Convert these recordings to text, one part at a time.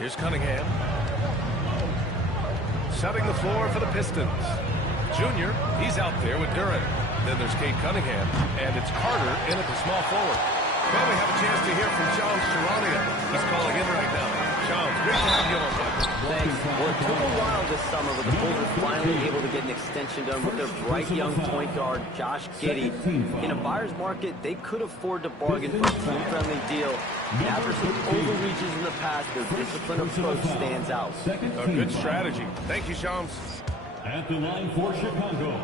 Here's Cunningham. Setting the floor for the Pistons. Junior, he's out there with Duran. Then there's Cade Cunningham, and it's Carter in at the small forward. Well, we have a chance to hear from Shams Charania. He's calling in right now. Shams, great to have you on, bud. Thanks. Well, it took a while this summer, but the Bulls were finally able to get an extension done with their bright young point guard, Josh Giddey. In a buyer's market, they could afford to bargain for a team-friendly deal. After some overreaches in the past, their disciplined approach stands out. A good strategy. Thank you, Shams. At the line for Chicago.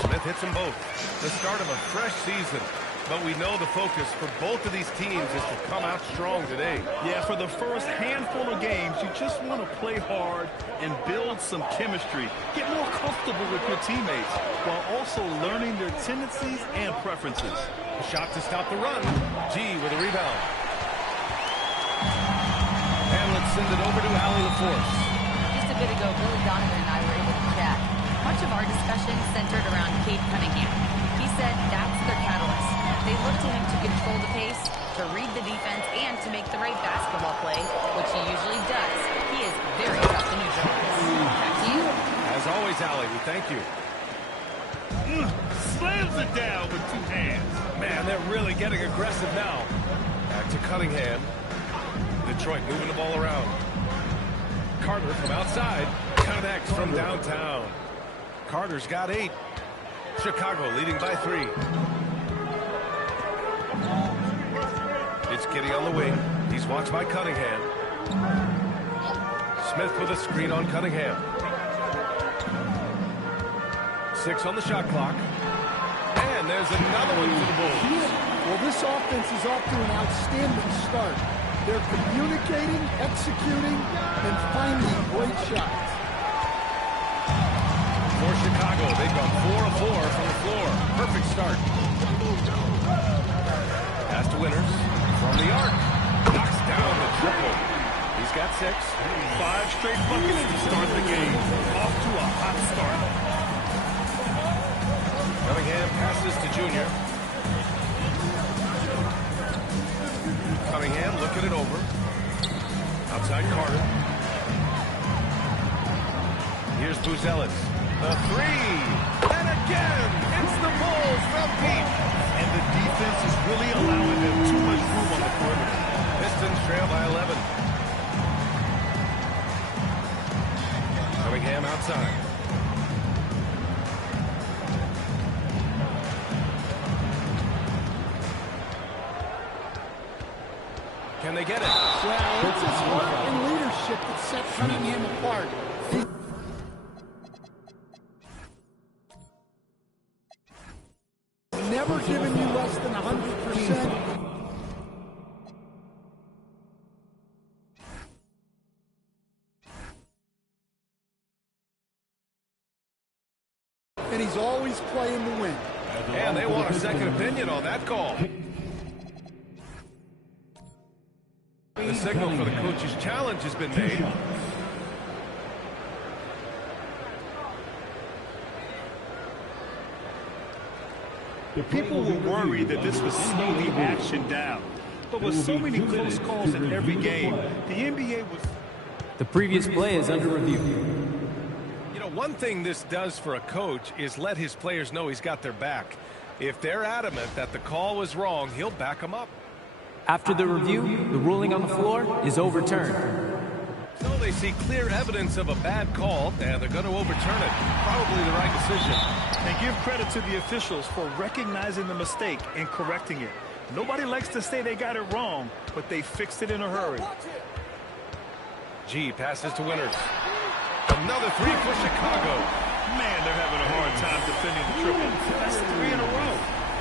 Smith hits them both. The start of a fresh season. But we know the focus for both of these teams is to come out strong today. Yeah, for the first handful of games, you just want to play hard and build some chemistry. Get more comfortable with your teammates while also learning their tendencies and preferences. A shot to stop the run. G with a rebound. And let's send it over to Allie LaForce. Just a bit ago, Billy Donovan and I were able to chat. Much of our discussion centered around Cade Cunningham. He said that's their catalyst. They look to him to control the pace, to read the defense, and to make the right basketball play, which he usually does. He is very tough to neutralize. Back to you. As always, Allie, we thank you. Slams it down with two hands. Man, they're really getting aggressive now. Back to Cunningham. Detroit moving the ball around. Carter from outside. Connects from downtown. Carter's got 8. Chicago leading by 3. It's Giddey on the wing. He's watched by Cunningham. Smith with a screen on Cunningham. 6 on the shot clock. And there's another one for the Bulls. Well, this offense is off to an outstanding start. They're communicating, executing, and finding great shots. For Chicago, they've gone 4 of 4 from the floor. Perfect start. Pass to Winters. From the arc. Knocks down the triple. He's got 6. 5 straight buckets to start the game. Off to a hot start. Cunningham passes to Junior. Cunningham looking it over. Outside Carter. Here's Buzelis. The 3. And again, it's the Bulls from deep. And the defense is really allowing them too much room on the perimeter. Pistons trail by 11. Cunningham outside. Can they get it? Well, it's his heart and leadership that set Cunningham apart. Never given you less than 100%. And he's always playing to win. And they want a second opinion on that call. The signal for the coach's challenge has been made. People were worried that this would slow the action down. But with so many close calls in every game, the NBA was... The previous play is under review. You know, one thing this does for a coach is let his players know he's got their back. If they're adamant that the call was wrong, he'll back them up. After the review, the ruling on the floor is overturned. So they see clear evidence of a bad call, and they're going to overturn it. Probably the right decision. And give credit to the officials for recognizing the mistake and correcting it. Nobody likes to say they got it wrong, but they fixed it in a hurry. G passes to Winters. Another 3 for Chicago. Man, they're having a hard time defending the triple. That's 3 in a row.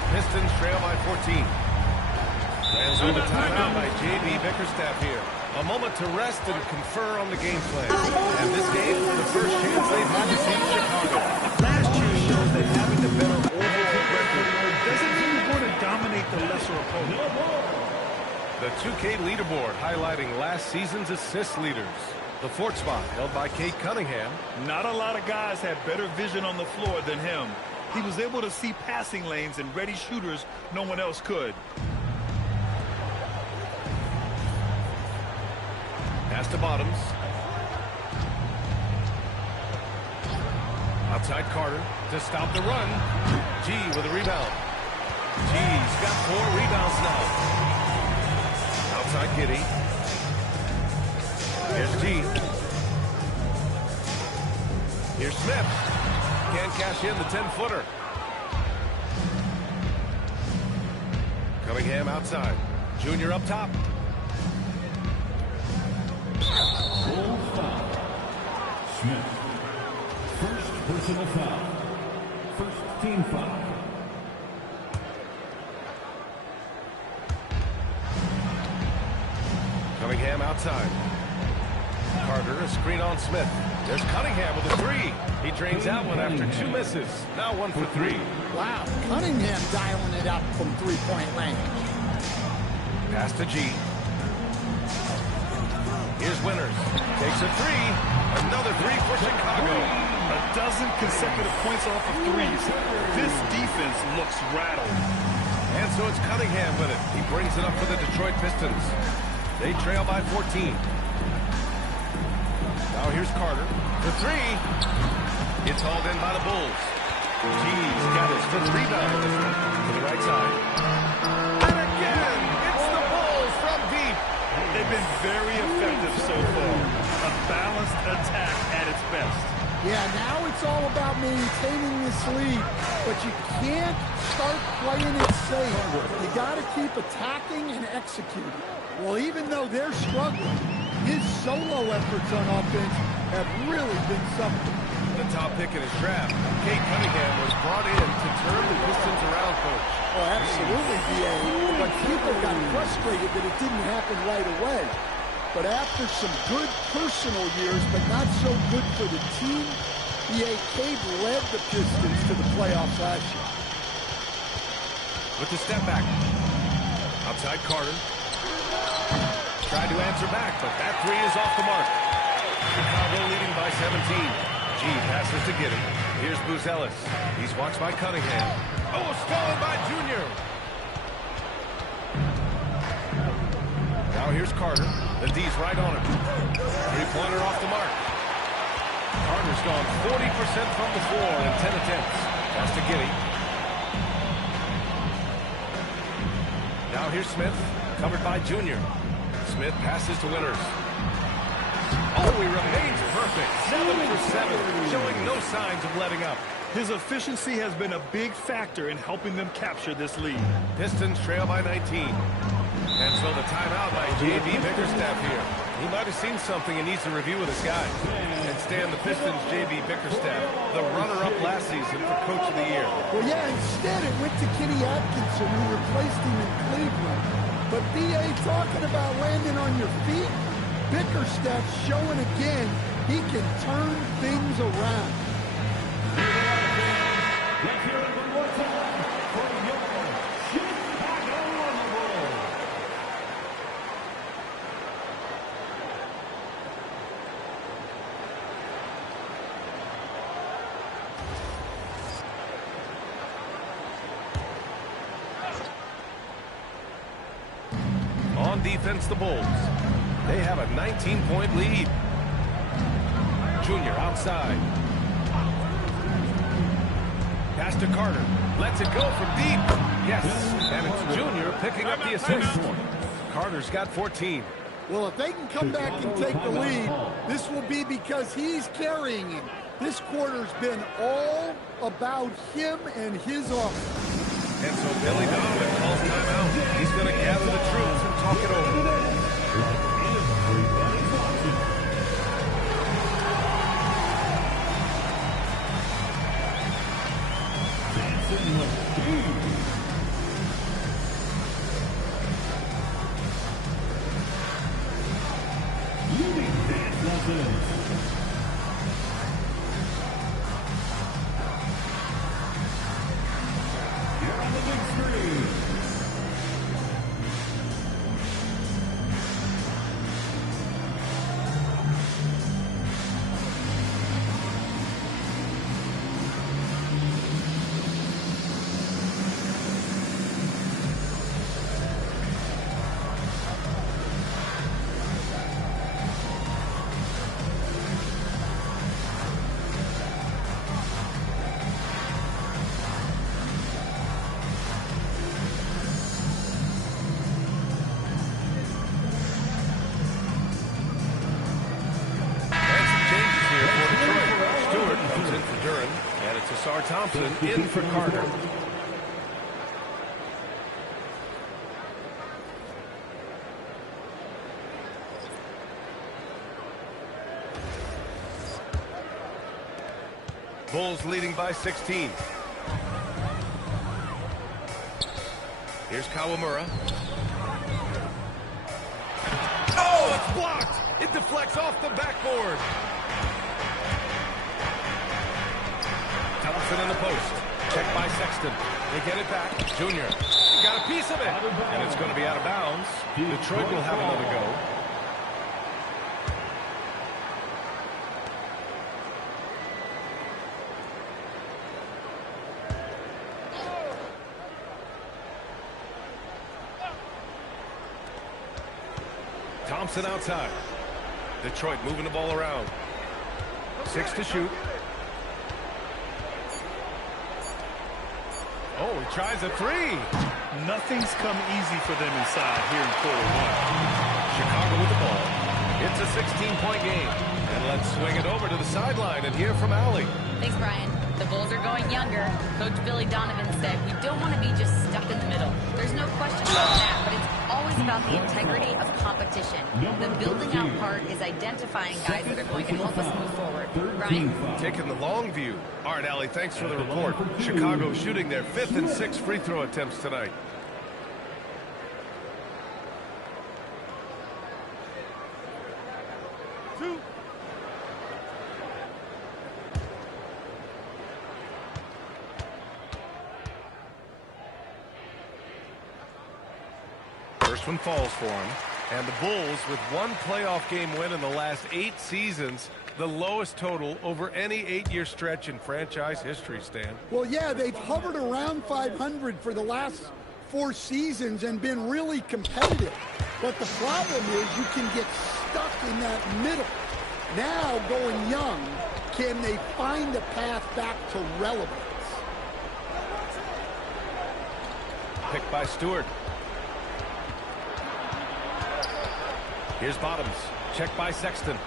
Pistons trail by 14. Lands on the timeout by J.B. Bickerstaff here. A moment to rest and confer on the game plan. And this game, the first chance they've had to beat Chicago. Last year shows that having the better overall record doesn't mean you're going to dominate the lesser opponent. The 2K leaderboard highlighting last season's assist leaders. The 4th spot held by Cade Cunningham. Not a lot of guys had better vision on the floor than him. He was able to see passing lanes and ready shooters no one else could. Pass to Bottoms. Outside Carter to stop the run. G with a rebound. G's got 4 rebounds now. Outside Giddy. Here's G. Here's Smith. Can't cash in the 10-footer. Cunningham outside. Junior up top. Full foul. Smith. First personal foul. First team foul. Cunningham outside. Carter, a screen on Smith. There's Cunningham with a 3. He drains that one after 2 misses. Now 1 for 3. Wow, Cunningham dialing it up from three-point range. Pass to G. Here's Winters. Takes a 3. Another 3 for Chicago. A dozen consecutive points off of threes. This defense looks rattled. And so it's Cunningham with it. He brings it up for the Detroit Pistons. They trail by 14. Now here's Carter. The 3. It's hauled in by the Bulls. G's got his 5th rebound on this one. To the right side. And again, it's the Bulls from deep. They've been very effective so far. A balanced attack at its best. Yeah, now it's all about maintaining this lead, but you can't start playing it safe. You got to keep attacking and executing. Well, even though they're struggling, his solo efforts on offense have really been something. The top pick in his draft, Kate Cunningham, was brought in to turn the Pistons around, Coach. Oh, absolutely, B.A. But people got frustrated that it didn't happen right away. But after some good personal years, but not so good for the team, B.A. Cade led the Pistons to the playoffs last year. With the step back. Outside Carter. Tried to answer back, but that 3 is off the mark. Chicago leading by 17. G passes to Giddy. Here's Buzelis. He's watched by Cunningham. Oh, stolen by Junior. Now here's Carter. The D's right on him. 3-pointer off the mark. Carter's gone 40% from the floor in 10 attempts. Pass to Giddy. Now here's Smith. Covered by Junior. Smith passes to Winters. Oh, he remains perfect. 7 for 7, showing no signs of letting up. His efficiency has been a big factor in helping them capture this lead. Pistons trail by 19. And so the timeout by J.B. Bickerstaff here. He might have seen something and needs to review with his guys. And stand the Pistons, J.B. Bickerstaff, the runner-up last season for Coach of the Year. Well, yeah, instead it went to Kenny Atkinson, who replaced him in Cleveland. But B.A. talking about landing on your feet, Bickerstaff showing again he can turn things around. Let's hear it one more time for your Chicago Bulls. On defense, the Bulls. They have a 19-point lead. Junior outside. Pass to Carter. Lets it go from deep. Yes, and it's Junior picking up the assist. Carter's got 14. Well, if they can come back and take the lead, this will be because he's carrying him. This quarter's been all about him and his offense. And so Billy Donovan calls timeout. He's going to gather the troops and talk it over. Thompson in for Carter. Bulls leading by 16. Here's Kawamura. Oh, it's blocked! It deflects off the backboard. Thompson in the post. Checked by Sexton. They get it back. Junior got a piece of it. And it's going to be out of bounds. Detroit will have another go. Thompson outside. Detroit moving the ball around. 6 to shoot. Oh, he tries a 3. Nothing's come easy for them inside here in quarter one. Chicago with the ball. It's a 16-point game. And let's swing it over to the sideline and hear from Allie. Thanks, Brian. The Bulls are going younger. Coach Billy Donovan said we don't want to be just stuck in the middle. There's no question about that, but it's always about the integrity of competition. The building out part is identifying guys that are going to help us move forward. Brian? Taking the long view. All right, Allie, thanks for the report. Chicago shooting their 5th and 6th free throw attempts tonight. First one falls for him. And the Bulls with one playoff game win in the last 8 seasons, the lowest total over any 8-year stretch in franchise history, Stan. Well, yeah, they've hovered around 500 for the last 4 seasons and been really competitive. But the problem is you can get stuck in that middle. Now, going young, can they find a path back to relevance? Picked by Stewart. Here's Bottoms. Checked by Sexton.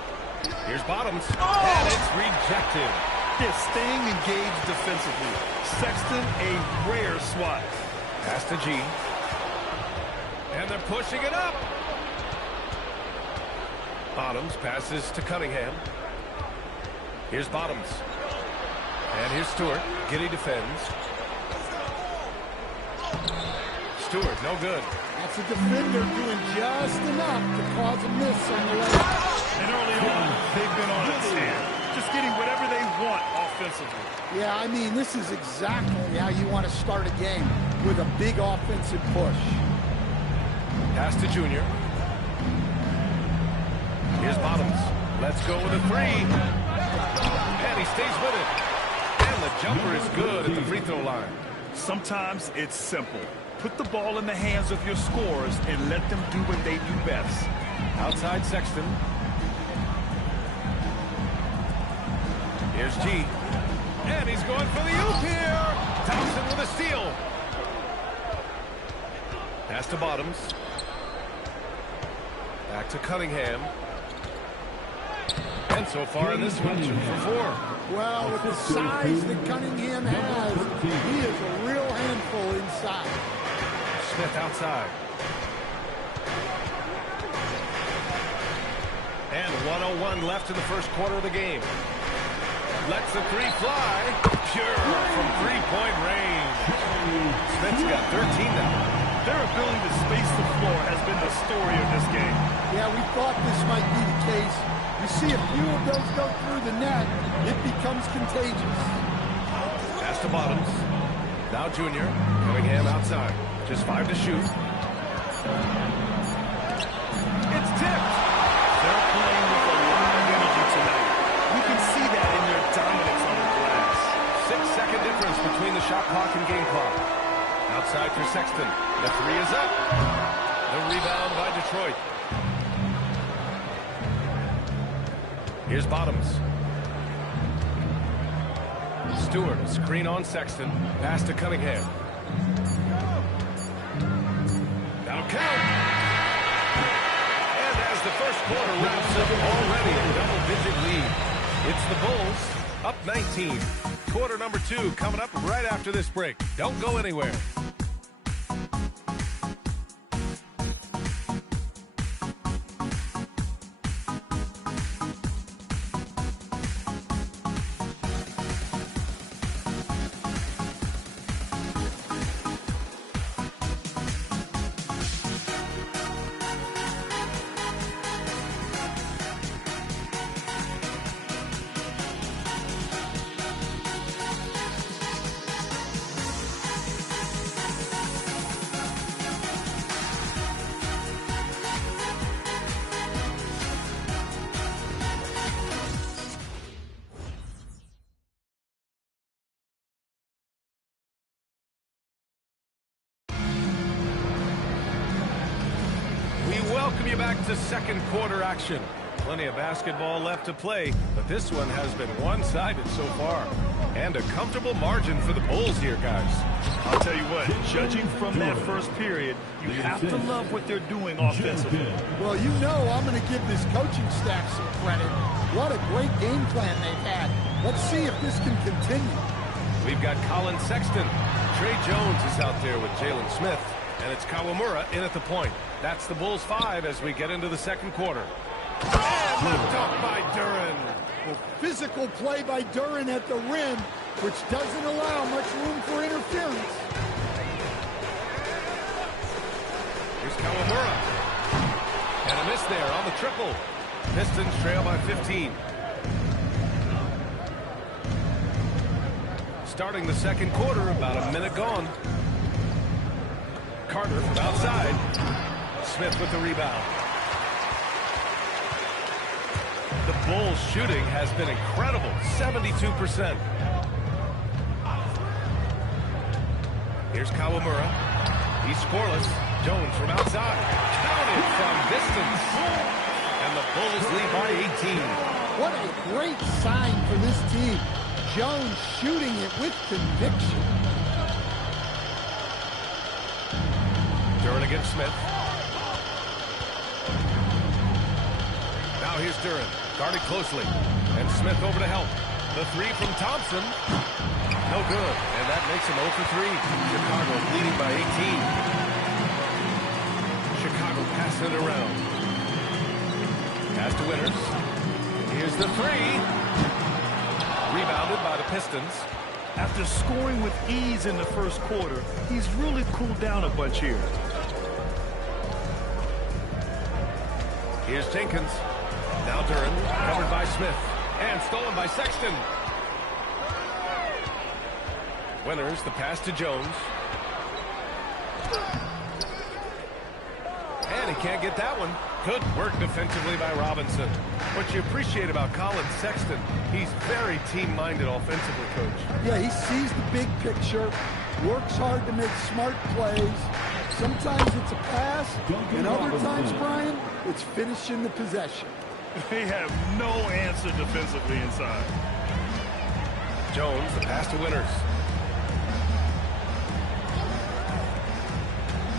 Here's Bottoms. And it's rejected. They're staying engaged defensively. Sexton, a rare swat. Pass to G. And they're pushing it up. Bottoms passes to Cunningham. Here's Bottoms. And here's Stewart. Giddey defends. Stewart, no good. That's a defender doing just enough to cause a miss on the layup. And early on, they've been on its hand. Just getting whatever they want offensively. Yeah, I mean, this is exactly how you want to start a game, with a big offensive push. Pass to Junior. Here's Bottoms. Let's go with a 3. And he stays with it. And the jumper is good at the free throw line. Sometimes it's simple. Put the ball in the hands of your scorers and let them do what they do best. Outside Sexton. Here's G. And he's going for the oop here. Thompson with a steal. Pass to Bottoms. Back to Cunningham. And so far in this one, 2 for 4. Well, with the size that Cunningham has, he is a real handful inside. Smith outside. And 1:01 left in the first quarter of the game. Lets the 3 fly. Pure from 3-point range. Smith's got 13 now. Their ability to space the floor has been the story of this game. Yeah, we thought this might be the case. You see a few of those go through the net, it becomes contagious. Pass to Bottoms. Now Junior. Cunningham outside. Just 5 to shoot. It's tipped. They're playing with a lot of energy tonight. You can see that in their dominance on the glass. 6-second difference between the shot clock and game clock. Outside for Sexton. The 3 is up. The rebound by Detroit. Here's Bottoms. Stewart, screen on Sexton. Pass to Cunningham. That'll count. And as the first quarter wraps up, already a double-digit lead. It's the Bulls Up 19. Quarter number 2 coming up right after this break. Don't go anywhere. Welcome you back to second quarter action. Plenty of basketball left to play, but this one has been one-sided so far. And a comfortable margin for the Bulls here, guys. I'll tell you what, judging from that first period, you have to love what they're doing offensively. Well, you know I'm going to give this coaching staff some credit. What a great game plan they've had. Let's see if this can continue. We've got Colin Sexton. Trey Jones is out there with Jalen Smith. And it's Kawamura in at the point. That's the Bulls 5 as we get into the second quarter. And left off by Duren. Well, physical play by Duren at the rim, which doesn't allow much room for interference. Here's Kawamura. And a miss there on the triple. Pistons trail by 15. Starting the second quarter, about a minute gone. Carter from outside. Smith with the rebound. The Bulls shooting has been incredible, 72%. Here's Kawamura. He's scoreless. Jones from outside. Counted from distance. And the Bulls lead by 18. What a great sign for this team. Jones shooting it with conviction. Duren against Smith. Now here's Duren, guarded closely. And Smith over to help. The three from Thompson. No good. And that makes him 0 for 3. Chicago leading by 18. Chicago passing it around. Pass to Winters. Here's the three. Rebounded by the Pistons. After scoring with ease in the first quarter, he's really cooled down a bunch here. Here's Jenkins. Now Duren, covered by Smith. And stolen by Sexton. Winters, the pass to Jones. And he can't get that one. Good work defensively by Robinson. What you appreciate about Colin Sexton, he's very team-minded offensively, Coach. Yeah, he sees the big picture, works hard to make smart plays. Sometimes it's a pass, and other times, Brian, it's finishing the possession. They have no answer defensively inside. Jones, the pass to Winters.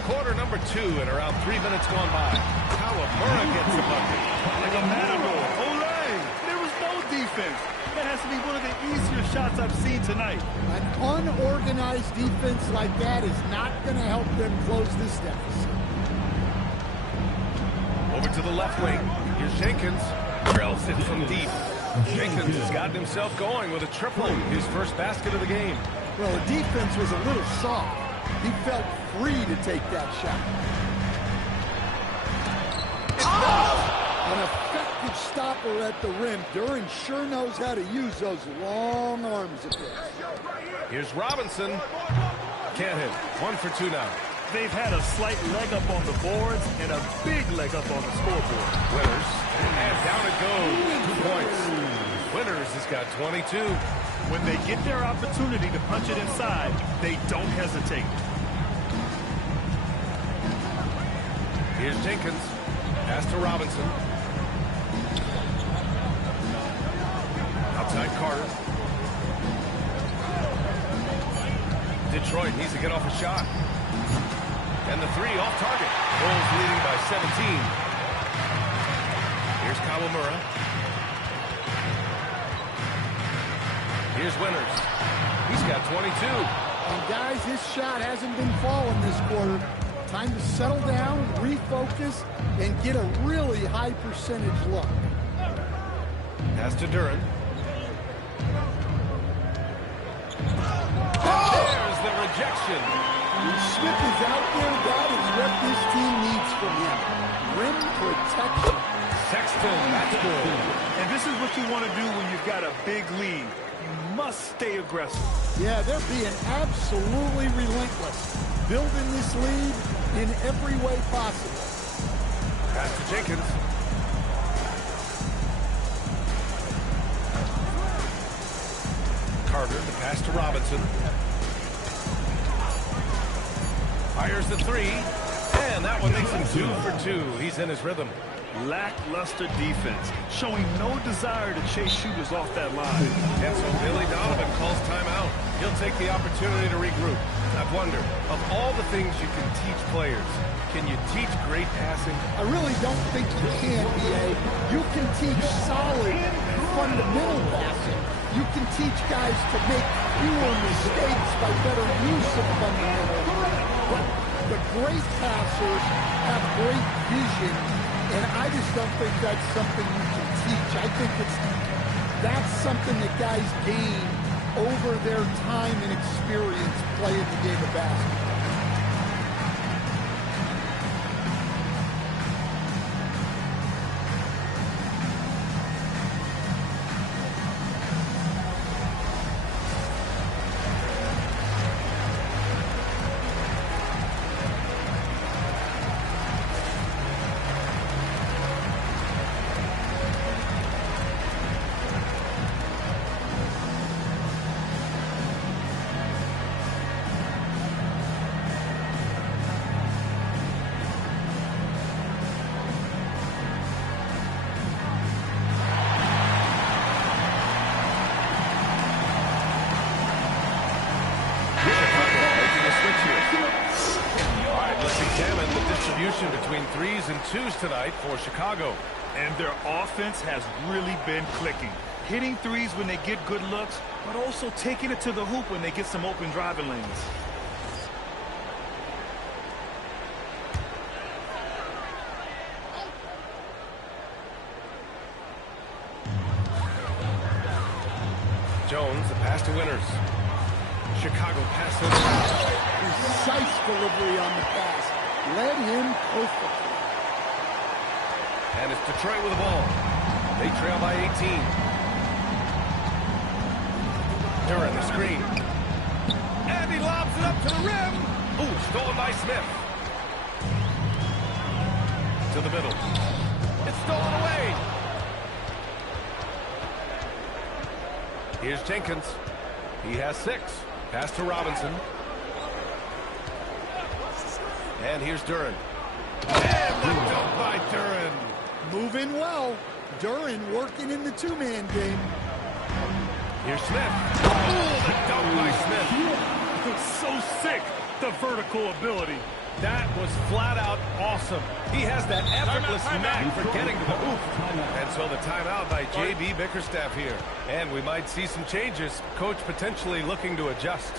Quarter number 2 and around 3 minutes gone by. Kawamura gets the bucket. Like a matador. Olay! There was no defense. That has to be one of the easier shots I've seen tonight. An unorganized defense like that is not going to help them close this deficit. Over to the left wing. Here's Jenkins. Trails it from deep. Jenkins has gotten himself going with a triple. His first basket of the game. Well, the defense was a little soft. He felt free to take that shot. An effective stopper at the rim. Duren sure knows how to use those long arms of his. Here's Robinson. Can't hit. 1 for 2 now. They've had a slight leg up on the boards and a big leg up on the scoreboard. Winters. And down it goes. 2 points. Winters has got 22. When they get their opportunity to punch it inside, they don't hesitate. Here's Jenkins. Pass to Robinson. Outside Carter. Detroit needs to get off a shot. And the three off target. Bulls leading by 17. Here's Kawamura. Here's Winters. He's got 22. And guys, his shot hasn't been falling this quarter. Time to settle down, refocus, and get a really high percentage look. Pass to Duran. There's the rejection. When Smith is out there, that is what this team needs from him. Rim protection. Sexton, that's good. And this is what you want to do when you've got a big lead. You must stay aggressive. Yeah, they're being absolutely relentless. Building this lead in every way possible. Pass to Jenkins. Carter, the pass to Robinson. Fires the three. And that one makes him 2 for 2. He's in his rhythm. Lackluster defense, showing no desire to chase shooters off that line. And so Billy Donovan calls timeout. He'll take the opportunity to regroup. I wonder, of all the things you can teach players, can you teach great passing? I really don't think you can, B.A. You can teach solid, fundamental passing. You can teach guys to make fewer mistakes by better use of fundamentals. But the great passers have great vision, and I just don't think that's something you can teach. I think that's something that guys gain over their time and experience playing the game of basketball. Between 3s and 2s tonight for Chicago. And their offense has really been clicking. Hitting threes when they get good looks, but also taking it to the hoop when they get some open driving lanes. Jones, the pass to Winters. Chicago pass to the precise delivery on the pass. Led him perfectly. And it's Detroit with the ball. They trail by 18. Duran the screen. And he lobs it up to the rim. Ooh, stolen by Smith. To the middle. It's stolen away. Here's Jenkins. He has 6. Pass to Robinson. And here's Duran. And the dunk by Duran. Moving well. Duran working in the two-man game. Here's Smith. Oh, the dunk by Smith. So sick, the vertical ability. That was flat out awesome. He has that effortless knack for getting to the hoop. And so the timeout by J.B. Bickerstaff here. And we might see some changes. Coach potentially looking to adjust.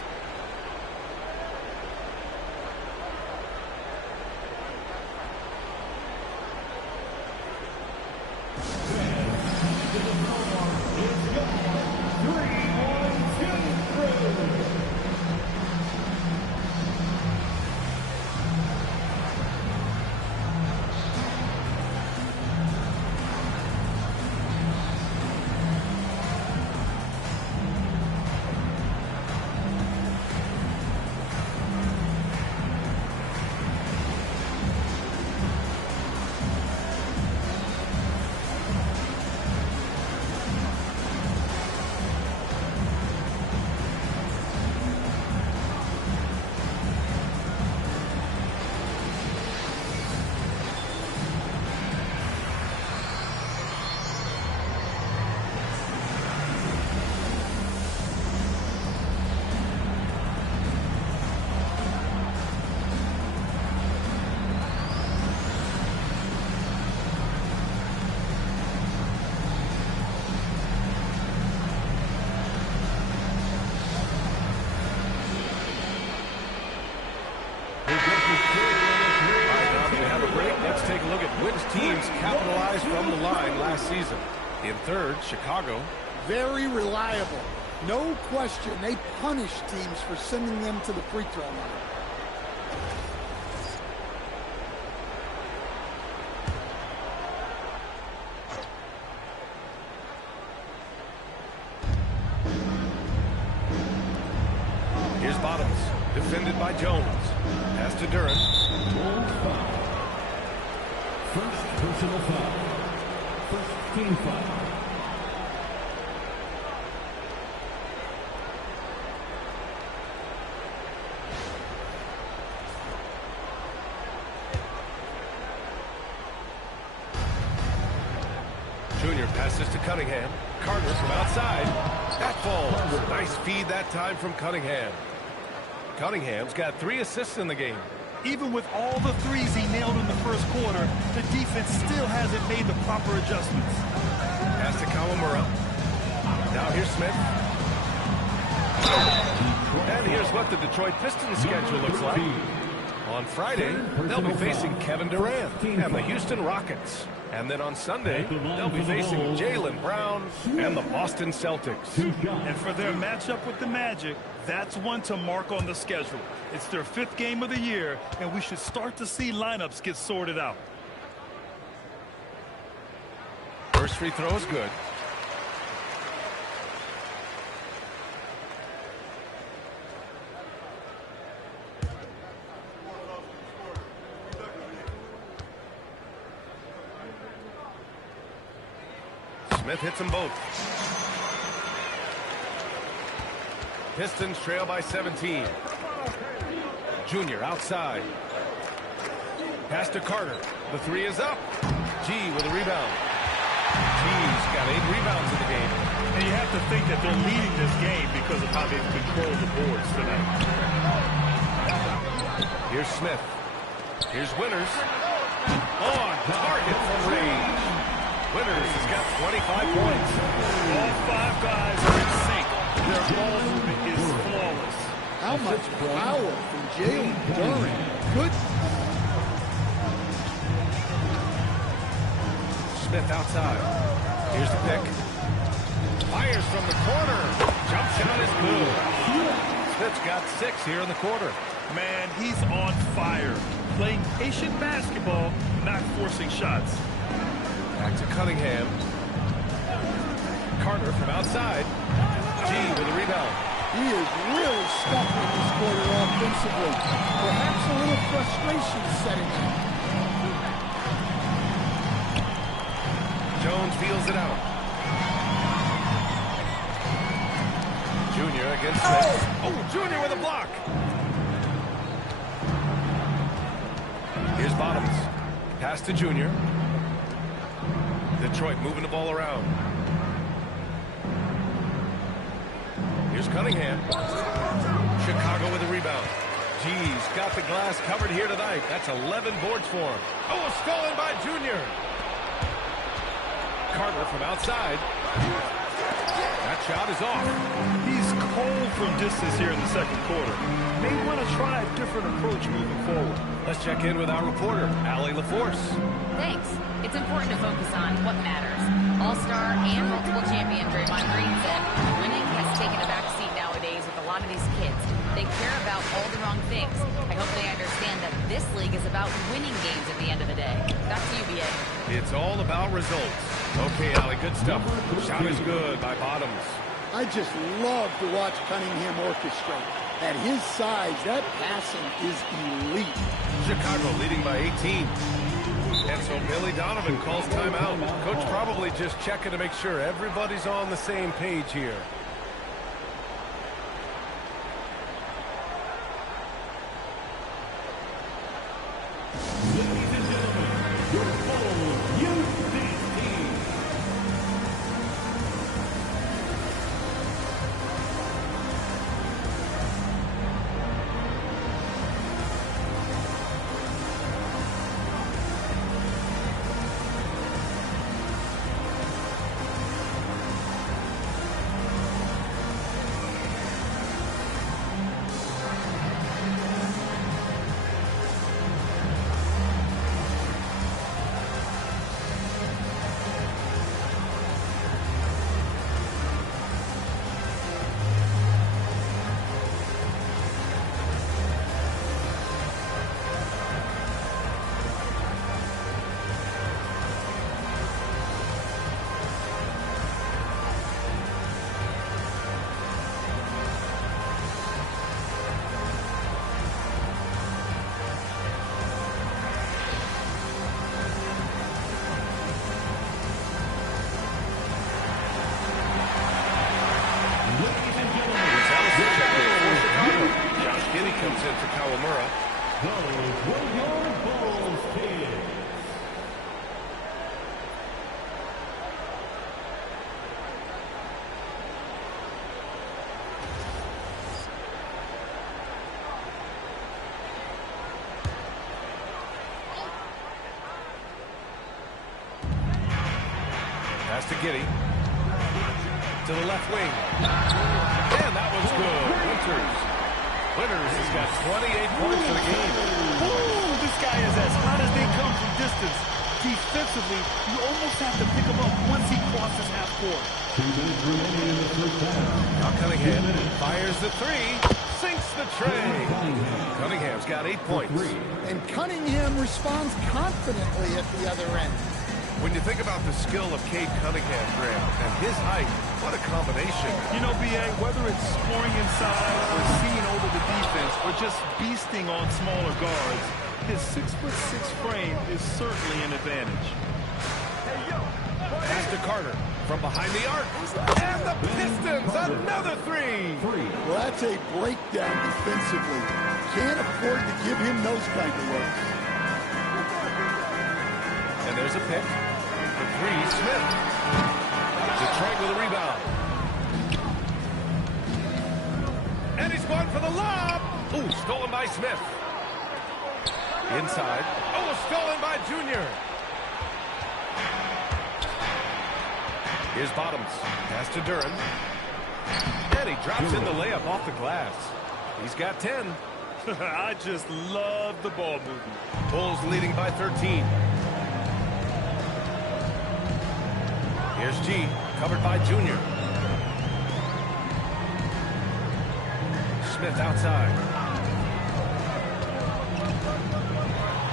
capitalized from the line last season. In third, Chicago. Very reliable. No question, they punish teams for sending them to the free throw line. Here's Bottoms, defended by Jones. Pass to Duran. First personal foul. First team foul. Junior passes to Cunningham. Carter from outside. That falls. Nice feed that time from Cunningham. Cunningham's got 3 assists in the game. Even with all the threes he nailed in the first quarter, the defense still hasn't made the proper adjustments. Pass to Kawamura. Now here's Smith. And here's what the Detroit Pistons schedule looks like. On Friday, they'll be facing Kevin Durant and the Houston Rockets. And then on Sunday, they'll be facing Jaylen Brown and the Boston Celtics. And for their matchup with the Magic, that's one to mark on the schedule. It's their 5th game of the year, and we should start to see lineups get sorted out. First free throw is good. Smith hits them both. Pistons trail by 17. Junior outside. Pass to Carter. The 3 is up. G with a rebound. G's got 8 rebounds in the game. And you have to think that they're leading this game because of how they've controlled the boards tonight. Here's Smith. Here's Winters. On target from range. Winters has got 25 points. All 5 guys are in sync. Their ball movement is flawless. How much power from Jaylen Duran. Good. Smith outside. Here's the pick. Fires from the corner. Jump shot is good. Smith's got 6 here in the quarter. Man, he's on fire. Playing patient basketball, not forcing shots. Back to Cunningham. Carter from outside. G with a rebound. He is really stuck in this quarter offensively. Perhaps a little frustration setting in. Jones feels it out. Junior against Smith. Oh, Junior with a block. Here's Bottoms. Pass to Junior. Detroit moving the ball around. Here's Cunningham. Chicago with a rebound. G's got the glass covered here tonight. That's 11 boards for him. Oh, stolen by Junior. Carter from outside. That shot is off. He's cold from distance here in the second quarter. May want to try a different approach moving forward. Let's check in with our reporter, Allie LaForce. Thanks. It's important to focus on what matters. All-star and multiple champion Draymond Green said winning has taken a back seat nowadays with a lot of these kids. They care about all the wrong things. I hope they understand that this league is about winning games at the end of the day. Back to you, B.A. It's all about results. Okay, Allie, good stuff. Shot is good by Bottoms. I just love to watch Cunningham orchestrate. At his size, that passing is elite. Chicago leading by 18. And so Billy Donovan calls timeout. Coach probably just checking to make sure everybody's on the same page here. Ladies and gentlemen, your full youth team. Pass to Giddy. To the left wing. And that was good. Winters has got 28 points for the game. Ooh, this guy is as hot as they come from distance. Defensively, you almost have to pick him up once he crosses half court. 2 minutes remaining in the first half. Now Cunningham fires the three. Sinks the tray. Cunningham's got 8 points. And Cunningham responds confidently at the other end. When you think about the skill of Cade Cunningham, Graham, and his height, what a combination. You know, B.A., whether it's scoring inside or seeing over the defense or just beasting on smaller guards, his 6'6" frame is certainly an advantage. Pass to Carter from behind the arc. And the Pistons, another three. Well, that's a breakdown defensively. Can't afford to give him those kind of looks. And there's a pick. The three, Smith. Detroit with a rebound. And he's going for the lob. Ooh, stolen by Smith. Inside. Oh, stolen by Junior. Here's Bottoms. Pass to Duran. And he drops in the layup off the glass. He's got 10. I just love the ball movement. Bulls leading by 13. Here's G, covered by Junior. Smith outside.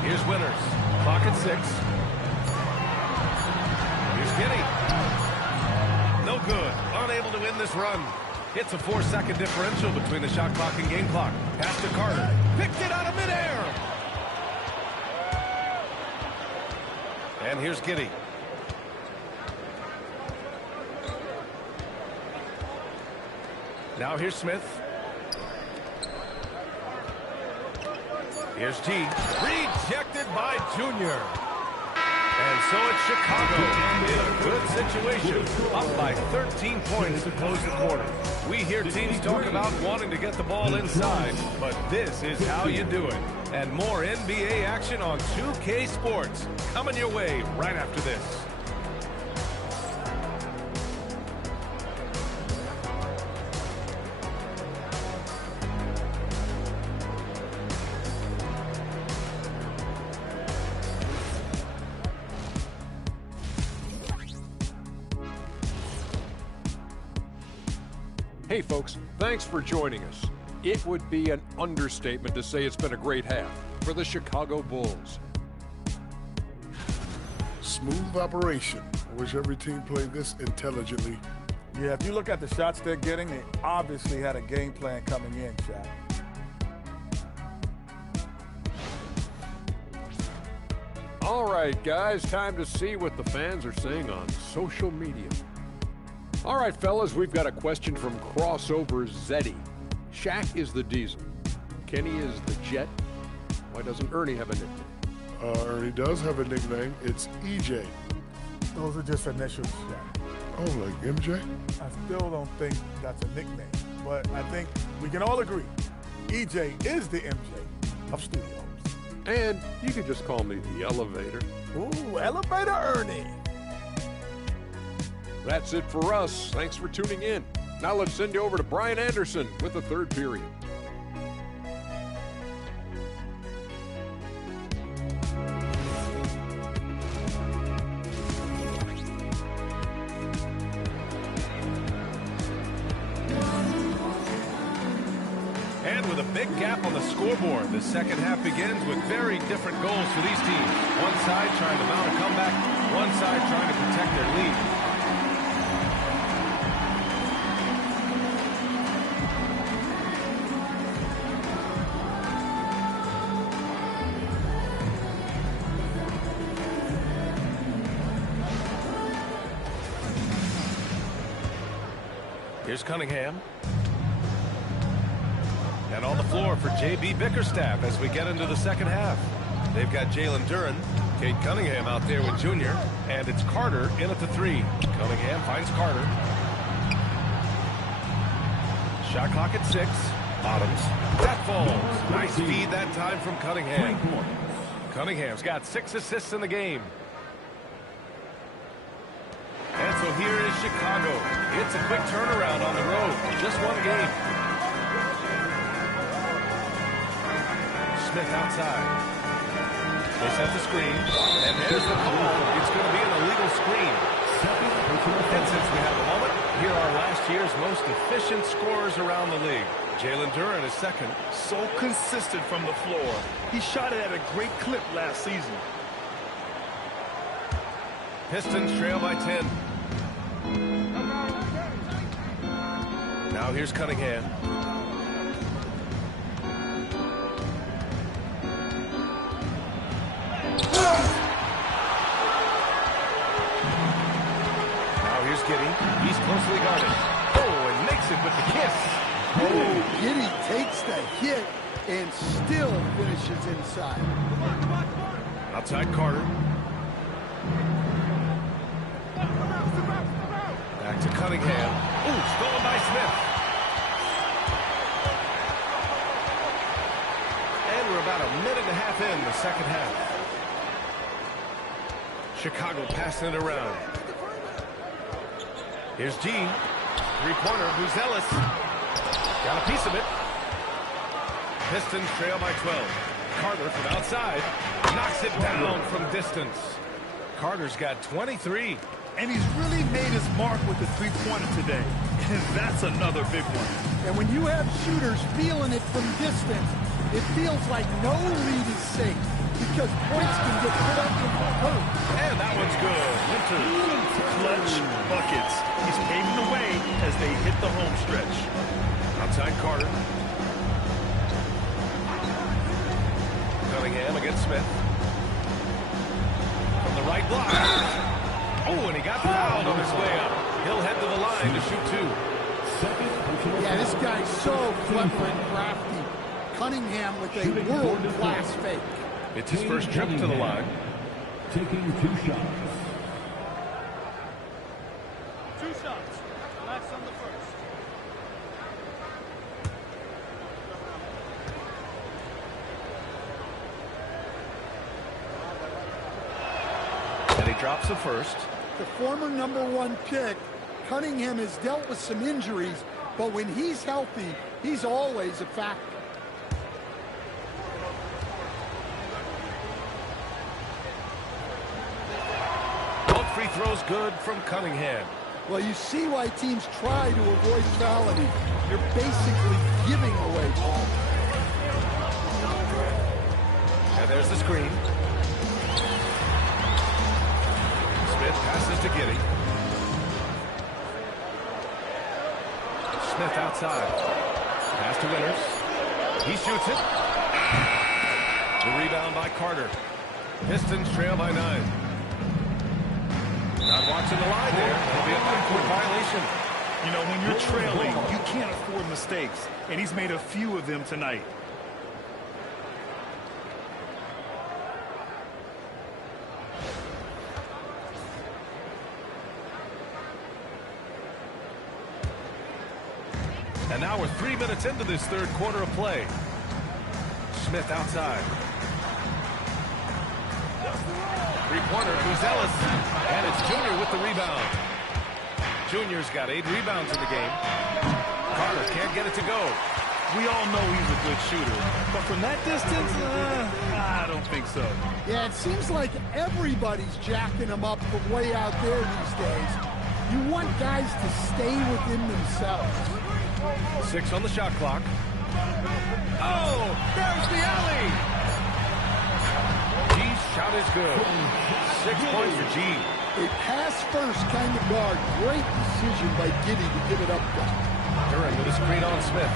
Here's Winters. Clock at 6. Here's Giddy. No good. Unable to win this run. It's a 4-second differential between the shot clock and game clock. Pass to Carter. Picked it out of midair. And here's Giddy. Now here's Smith. Here's G. Rejected by Junior. And so it's Chicago in a good situation. Up by 13 points to close the quarter. We hear teams talk about wanting to get the ball inside, but this is how you do it. And more NBA action on 2K Sports. Coming your way right after this. Hey folks, thanks for joining us. It would be an understatement to say it's been a great half for the Chicago Bulls. Smooth operation. I wish every team played this intelligently. Yeah, if you look at the shots they're getting, they obviously had a game plan coming in, Shaq. All right, guys, time to see what the fans are saying on social media. All right, fellas, we've got a question from Crossover Zeddy. Shaq is the Diesel. Kenny is the Jet. Why doesn't Ernie have a nickname? Ernie does have a nickname. It's EJ. Those are just initials, Shaq. Oh, like MJ? I still don't think that's a nickname, but I think we can all agree EJ is the MJ of studios. And you could just call me the Elevator. Ooh, Elevator Ernie. That's it for us. Thanks for tuning in. Now let's send you over to Brian Anderson with the third period. And with a big gap on the scoreboard, the second half begins with very different goals for these teams. One side trying to mount a comeback, one side trying to protect their lead. Here's Cunningham. And on the floor for J.B. Bickerstaff as we get into the second half. They've got Jalen Duran, Cade Cunningham out there with Junior, and it's Carter in at the three. Cunningham finds Carter. Shot clock at 6. Bottoms. That falls. Nice feed that time from Cunningham. Cunningham's got 6 assists in the game. And here is Chicago. It's a quick turnaround on the road. Just one game. Smith outside. They set the screen. And there's the call. It's going to be an illegal screen. And since we have a moment, here are last year's most efficient scorers around the league. Jalen Duren is second. So consistent from the floor. He shot it at a great clip last season. Pistons trail by 10. Now here's Cunningham. Now here's Giddey. He's closely guarded. Oh, and makes it with the kiss. Oh, Giddey takes the hit and still finishes inside. Outside Carter. Back to Cunningham. Ooh, stolen by Smith. And we're about a minute and a half in the second half. Chicago passing it around. Here's Gene. Three-pointer, Buzelis. Got a piece of it. Pistons trail by 12. Carter from outside. Knocks it down from distance. Carter's got 23. And he's really made his mark with the three-pointer today. And that's another big one. And when you have shooters feeling it from distance, it feels like no lead is safe because points can get put up in the hurt. And that one's good. Winter. Clutch buckets. He's paving the way as they hit the home stretch. Outside Carter. Cunningham against Smith. From the right block. Oh, and he got fouled on his way up. He'll head to the line to shoot two. Yeah, this guy's so clever and crafty. Cunningham with a world-class fake. It's his first trip to the line. Taking 2 shots. 2 shots. Max on the first. And he drops the first. The former #1 pick, Cunningham has dealt with some injuries, but when he's healthy, he's always a factor. Both free throws good from Cunningham. Well, you see why teams try to avoid fouling. You're basically giving away balls. And there's the screen. Smith passes to Giddey. Smith outside. Pass to Winters. He shoots it. The rebound by Carter. Pistons trail by 9. Not watching the line there. That'll be a backcourt violation. You know, when you're trailing, you can't afford mistakes. And he's made a few of them tonight. And now we're 3 minutes into this third quarter of play. Smith outside. Three-pointer, Buzelis. And it's Junior with the rebound. Junior's got 8 rebounds in the game. Carter can't get it to go. We all know he's a good shooter. But from that distance, I don't think so. Yeah, it seems like everybody's jacking him up from way out there these days. You want guys to stay within themselves. 6 on the shot clock. Oh, there's the alley. G's shot is good. 6 points for G. A pass-first kind of guard. Great decision by Giddey to give it up. Duren with a screen on Smith.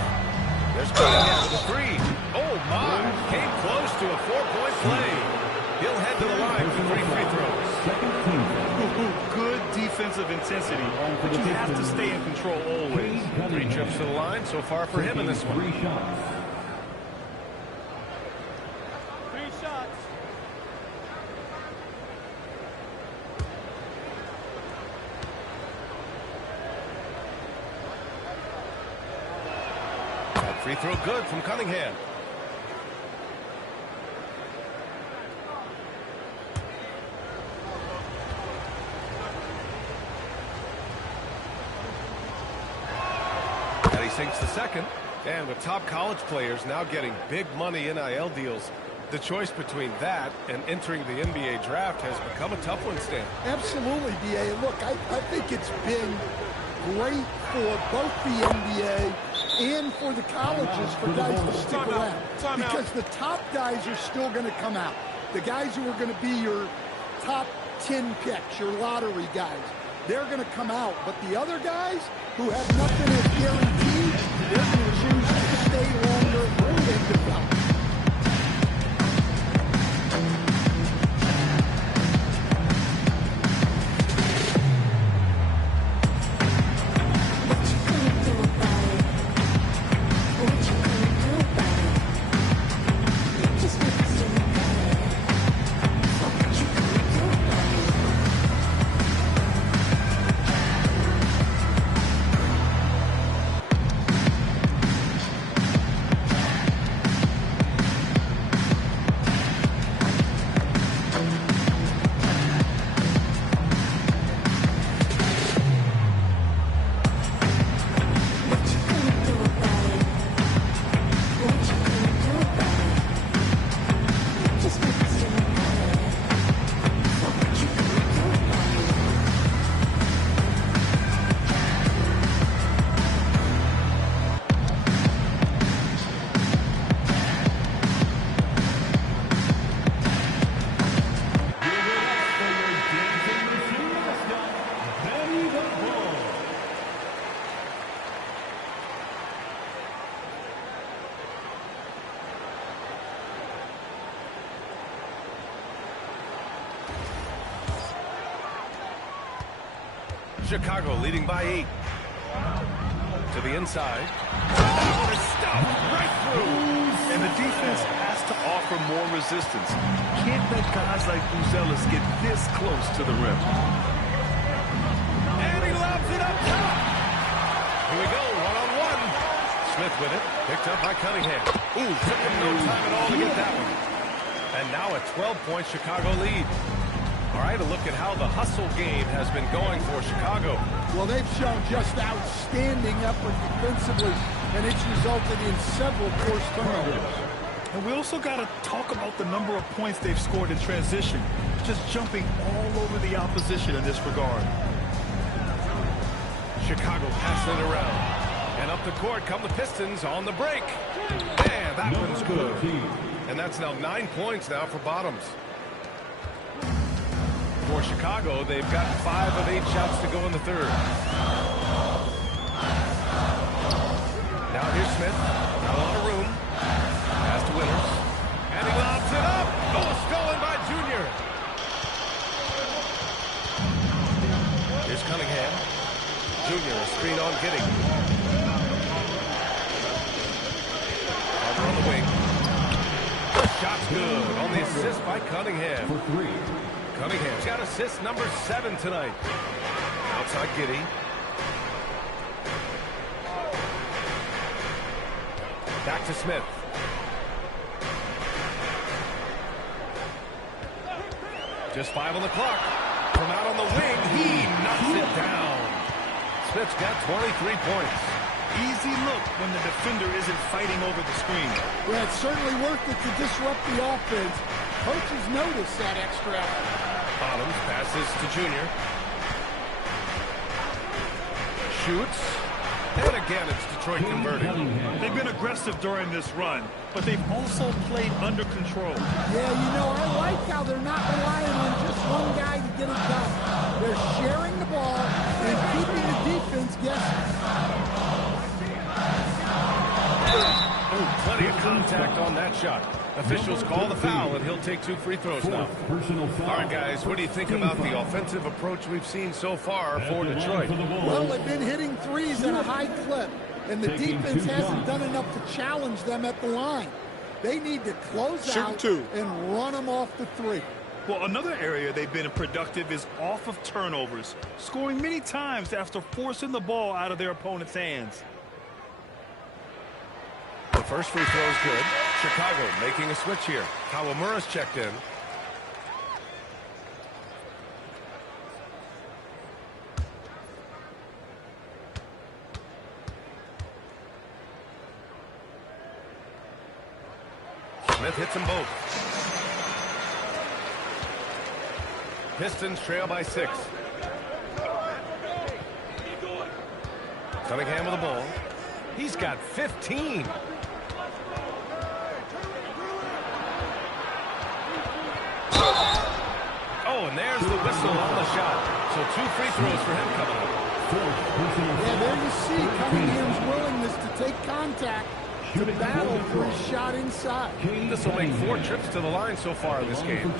There's Cunningham with a 3. Oh, my. Came close to a 4-point play. He'll head to the line for 3 free throws. Good defensive intensity, but you have to stay in control always. 3 trips to the line so far for him in this one. 3 shots. 3 shots. That free throw good from Cunningham. sinks the second. And with top college players now getting big money NIL deals, the choice between that and entering the NBA draft has become a tough one, Stan. Absolutely, D.A. Look, I think it's been great for both the NBA and for the colleges for guys to stick around. Because the top guys are still going to come out. The guys who are going to be your top 10 picks, your lottery guys, they're going to come out. But the other guys who have nothing as guaranteed, they're going to choose to stay longer and develop. Chicago leading by 8. To the inside. Oh, stuffed right through. And the defense has to offer more resistance. Can't let guys like Buzelis get this close to the rim. And he lobs it up top. Here we go, one-on-one. Smith with it, picked up by Cunningham. Ooh, took him no time at all to get that one. And now a 12-point Chicago lead. All right, a look at how the hustle game has been going for Chicago. Well, they've shown just outstanding effort defensively, and it's resulted in several forced turnovers. And we also got to talk about the number of points they've scored in transition, just jumping all over the opposition in this regard. Chicago passing it around. And up the court come the Pistons on the break. Man, that one's good. And that's now 9 points now for Bottoms. For Chicago, they've got 5 of 8 shots to go in the third. Now here's Smith. Not a lot of room. Pass to Winters. And he lobs it up. Oh, stolen by Junior. Here's Cunningham. Junior, a screen on Gidding. Carter on the wing. The shot's good on the assist by Cunningham. For 3. Cunningham's got assist number 7 tonight. Outside Giddey. Back to Smith. Just 5 on the clock. From out on the wing, he knocks it down. Smith's got 23 points. Easy look when the defender isn't fighting over the screen. Well, it's certainly worth it to disrupt the offense. Coaches notice that extra effort. Bottoms passes to Junior. Shoots. And again, it's Detroit converting. They've been aggressive during this run, but they've also played under control. Yeah, you know, I like how they're not relying on just one guy to get it done. They're sharing the ball and keeping the defense guessing. Oh, plenty of contact on that shot. Officials call the foul, and he'll take 2 free throws now. All right, guys, what do you think about the offensive approach we've seen so far for Detroit? Well, they've been hitting threes at a high clip, and the defense hasn't done enough to challenge them at the line. They need to close out and run them off the 3. Well, another area they've been productive is off of turnovers, scoring many times after forcing the ball out of their opponent's hands. The first free throw is good. Chicago making a switch here. Kawamura's checked in. Smith hits them both. Pistons trail by 6. Cunningham with the ball. He's got 15. Oh, and there's the whistle on the shot. So 2 free throws for him coming up. Yeah, there you see Cunningham's willingness to take contact, to battle for his shot inside. This will make 4 trips to the line so far in this game.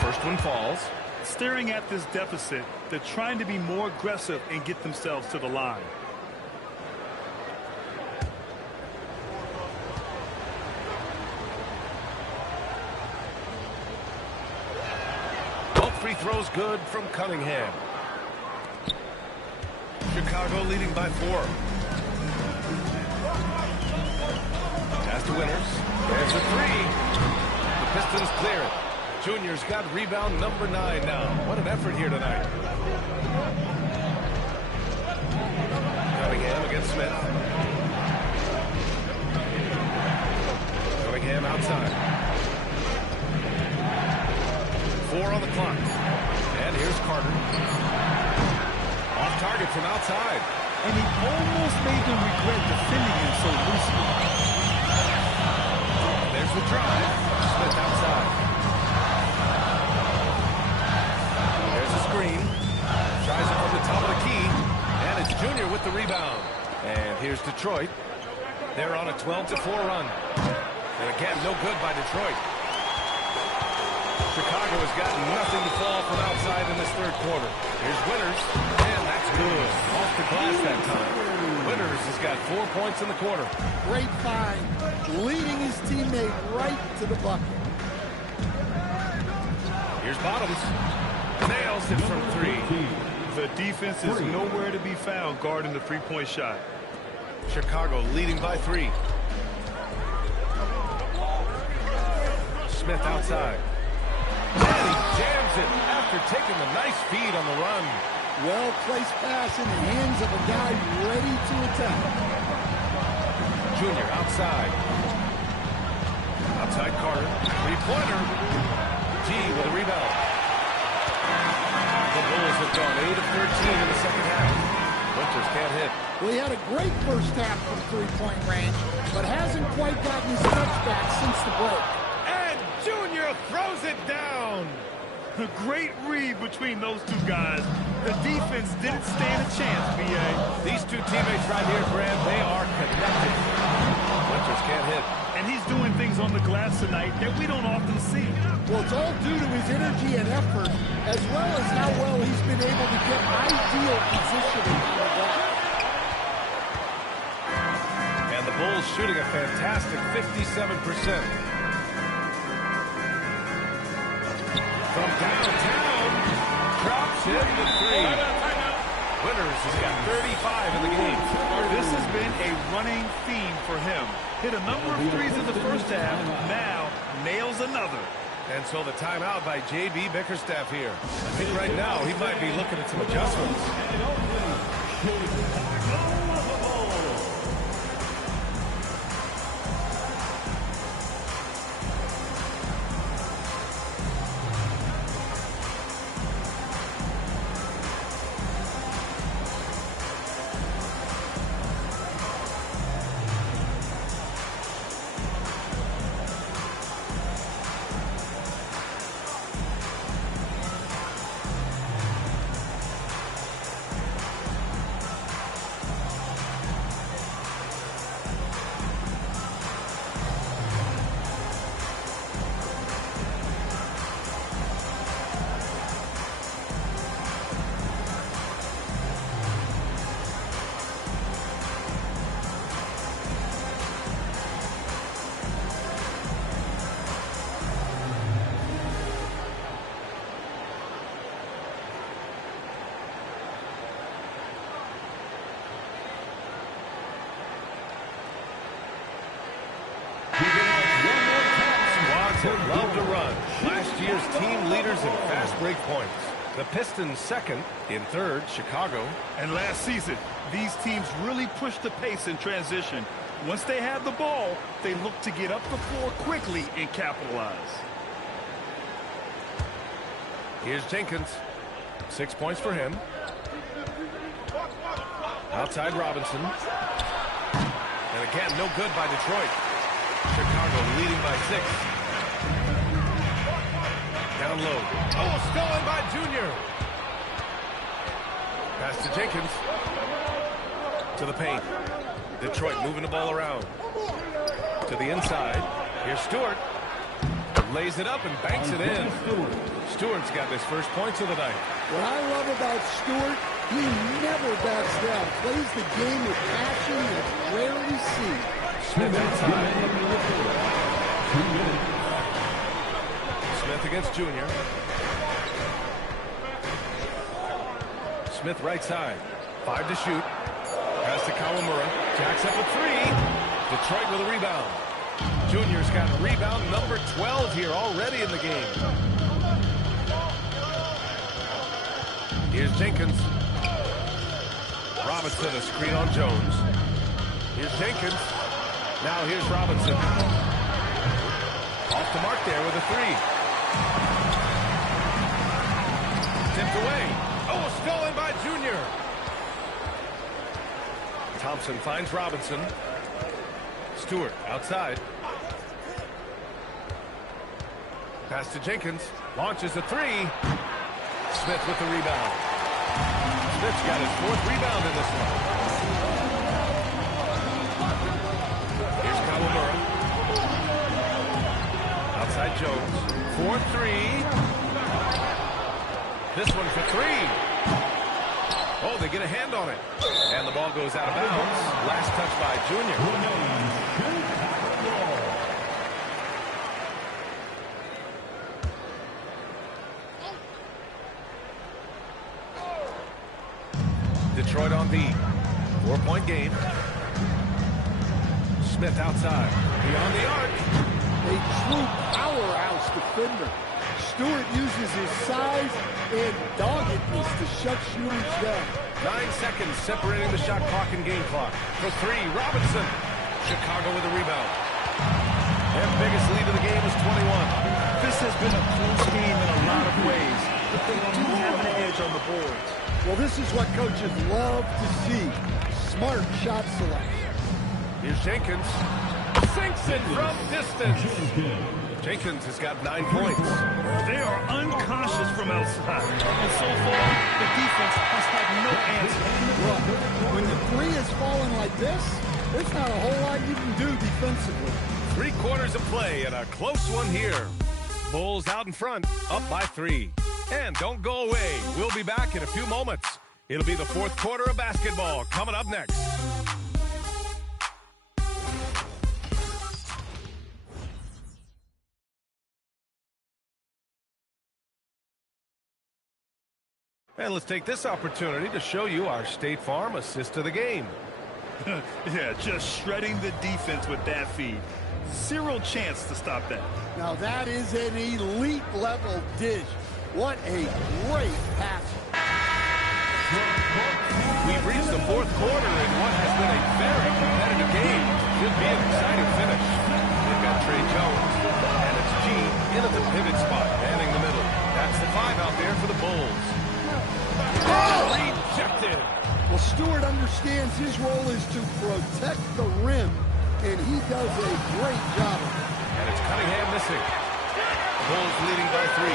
First one falls. Staring at this deficit, they're trying to be more aggressive and get themselves to the line. Both free throws good from Cunningham. Chicago leading by 4. Pass to Winters. There's a 3. The Pistons clear it. Junior's got rebound number 9 now. What an effort here tonight. Cunningham against Smith. Cunningham outside. 4 on the clock. And here's Carter. Off target from outside. And he almost made them regret defending him so loosely. There's the drive. Smith outside. Screen. Tries it from the top of the key. And it's Junior with the rebound. And here's Detroit. They're on a 12-4 run. And again, no good by Detroit. Chicago has got nothing to fall from outside in this third quarter. Here's Winters. And that's good. Off the glass that time. Winters has got 4 points in the quarter. Great find. Leading his teammate right to the bucket. Here's Bottoms. Nails it from 3. The defense is nowhere to be found guarding the three-point shot. Chicago leading by 3. Smith outside. And he jams it after taking the nice feed on the run. Well-placed pass in the hands of a guy ready to attack. Junior outside. Outside Carter. 3-pointer. G with a rebound. The Bulls have gone 8 of 13 in the second half. Winters can't hit. Well, he had a great first half from three-point range, but hasn't quite gotten his touchback since the break. And Junior throws it down. A great read between those two guys. The defense didn't stand a chance, B.A. These two teammates right here, Graham, they are connected. Winters can't hit. And he's doing things on the glass tonight that we don't often see. Well, it's all due to his energy and effort, as well as how well he's been able to get ideal positioning on the glass. And the Bulls shooting a fantastic 57%. From downtown, drops in the 3. Winters has got 35 in the game. This has been a running theme for him. Hit a number of threes in the first half. Now nails another. And so the timeout by J.B. Bickerstaff here. I think right now he might be looking at some adjustments. Love to run. Last year's team leaders in fast break points. The Pistons second, in third, Chicago. And last season, these teams really pushed the pace in transition. Once they had the ball, they looked to get up the floor quickly and capitalize. Here's Jenkins. 6 points for him. Outside Robinson. And again, no good by Detroit. Chicago leading by 6. Down low. Oh, stolen by Junior. Pass to Jenkins. To the paint. Detroit moving the ball around. To the inside. Here's Stewart. Lays it up and banks it in. Stewart's got his first points of the night. What I love about Stewart, he never backs down. Plays the game with passion that's rarely seen. Smith outside. Smith against Junior. Smith right side. 5 to shoot. Pass to Kawamura. Jacks up a 3. Detroit with a rebound. Junior's got rebound number 12 here already in the game. Here's Jenkins. Robinson, a screen on Jones. Here's Jenkins. Now here's Robinson. Off the mark there with a 3. Tipped away. Oh, stolen by Junior. Thompson finds Robinson. Stewart outside. Pass to Jenkins. Launches a 3. Smith with the rebound. Smith's got his 4th rebound in this one. Here's Kawamura. Outside Jones. 4-3. This one for 3. Oh, they get a hand on it. And the ball goes out of bounds. Last touch by Junior. Detroit on B. 4-point game. Smith outside. Beyond the arc. A true powerhouse defender. Stewart uses his size and doggedness to shut shooters down. 9 seconds separating the shot clock and game clock. For 3, Robinson. Chicago with a rebound. Their biggest lead of the game is 21. This has been a close game in a lot of ways, but they do have an edge on the boards. Well, this is what coaches love to see. Smart shot selection. Here's Jenkins. Sinks it from distance. Jenkins has got 9 points. They are uncautious from outside. And so far, the defense has had no answer. Look, when the 3 is falling like this, there's not a whole lot you can do defensively. 3 quarters of play and a close one here. Bulls out in front, up by 3. And don't go away. We'll be back in a few moments. It'll be the 4th quarter of basketball coming up next. And let's take this opportunity to show you our State Farm assist to the game. Yeah, just shredding the defense with that feed. Zero chance to stop that. Now that is an elite level dish. What a great pass. We've reached the 4th quarter in what has been a very competitive game. Should be an exciting finish. They've got Trey Jones, and it's G in at the pivot spot, manning the middle. That's the 5 out there for the Bulls. Oh, rejected. Well, Stewart understands his role is to protect the rim, and he does a great job of it. And it's Cunningham missing. Bulls leading by 3.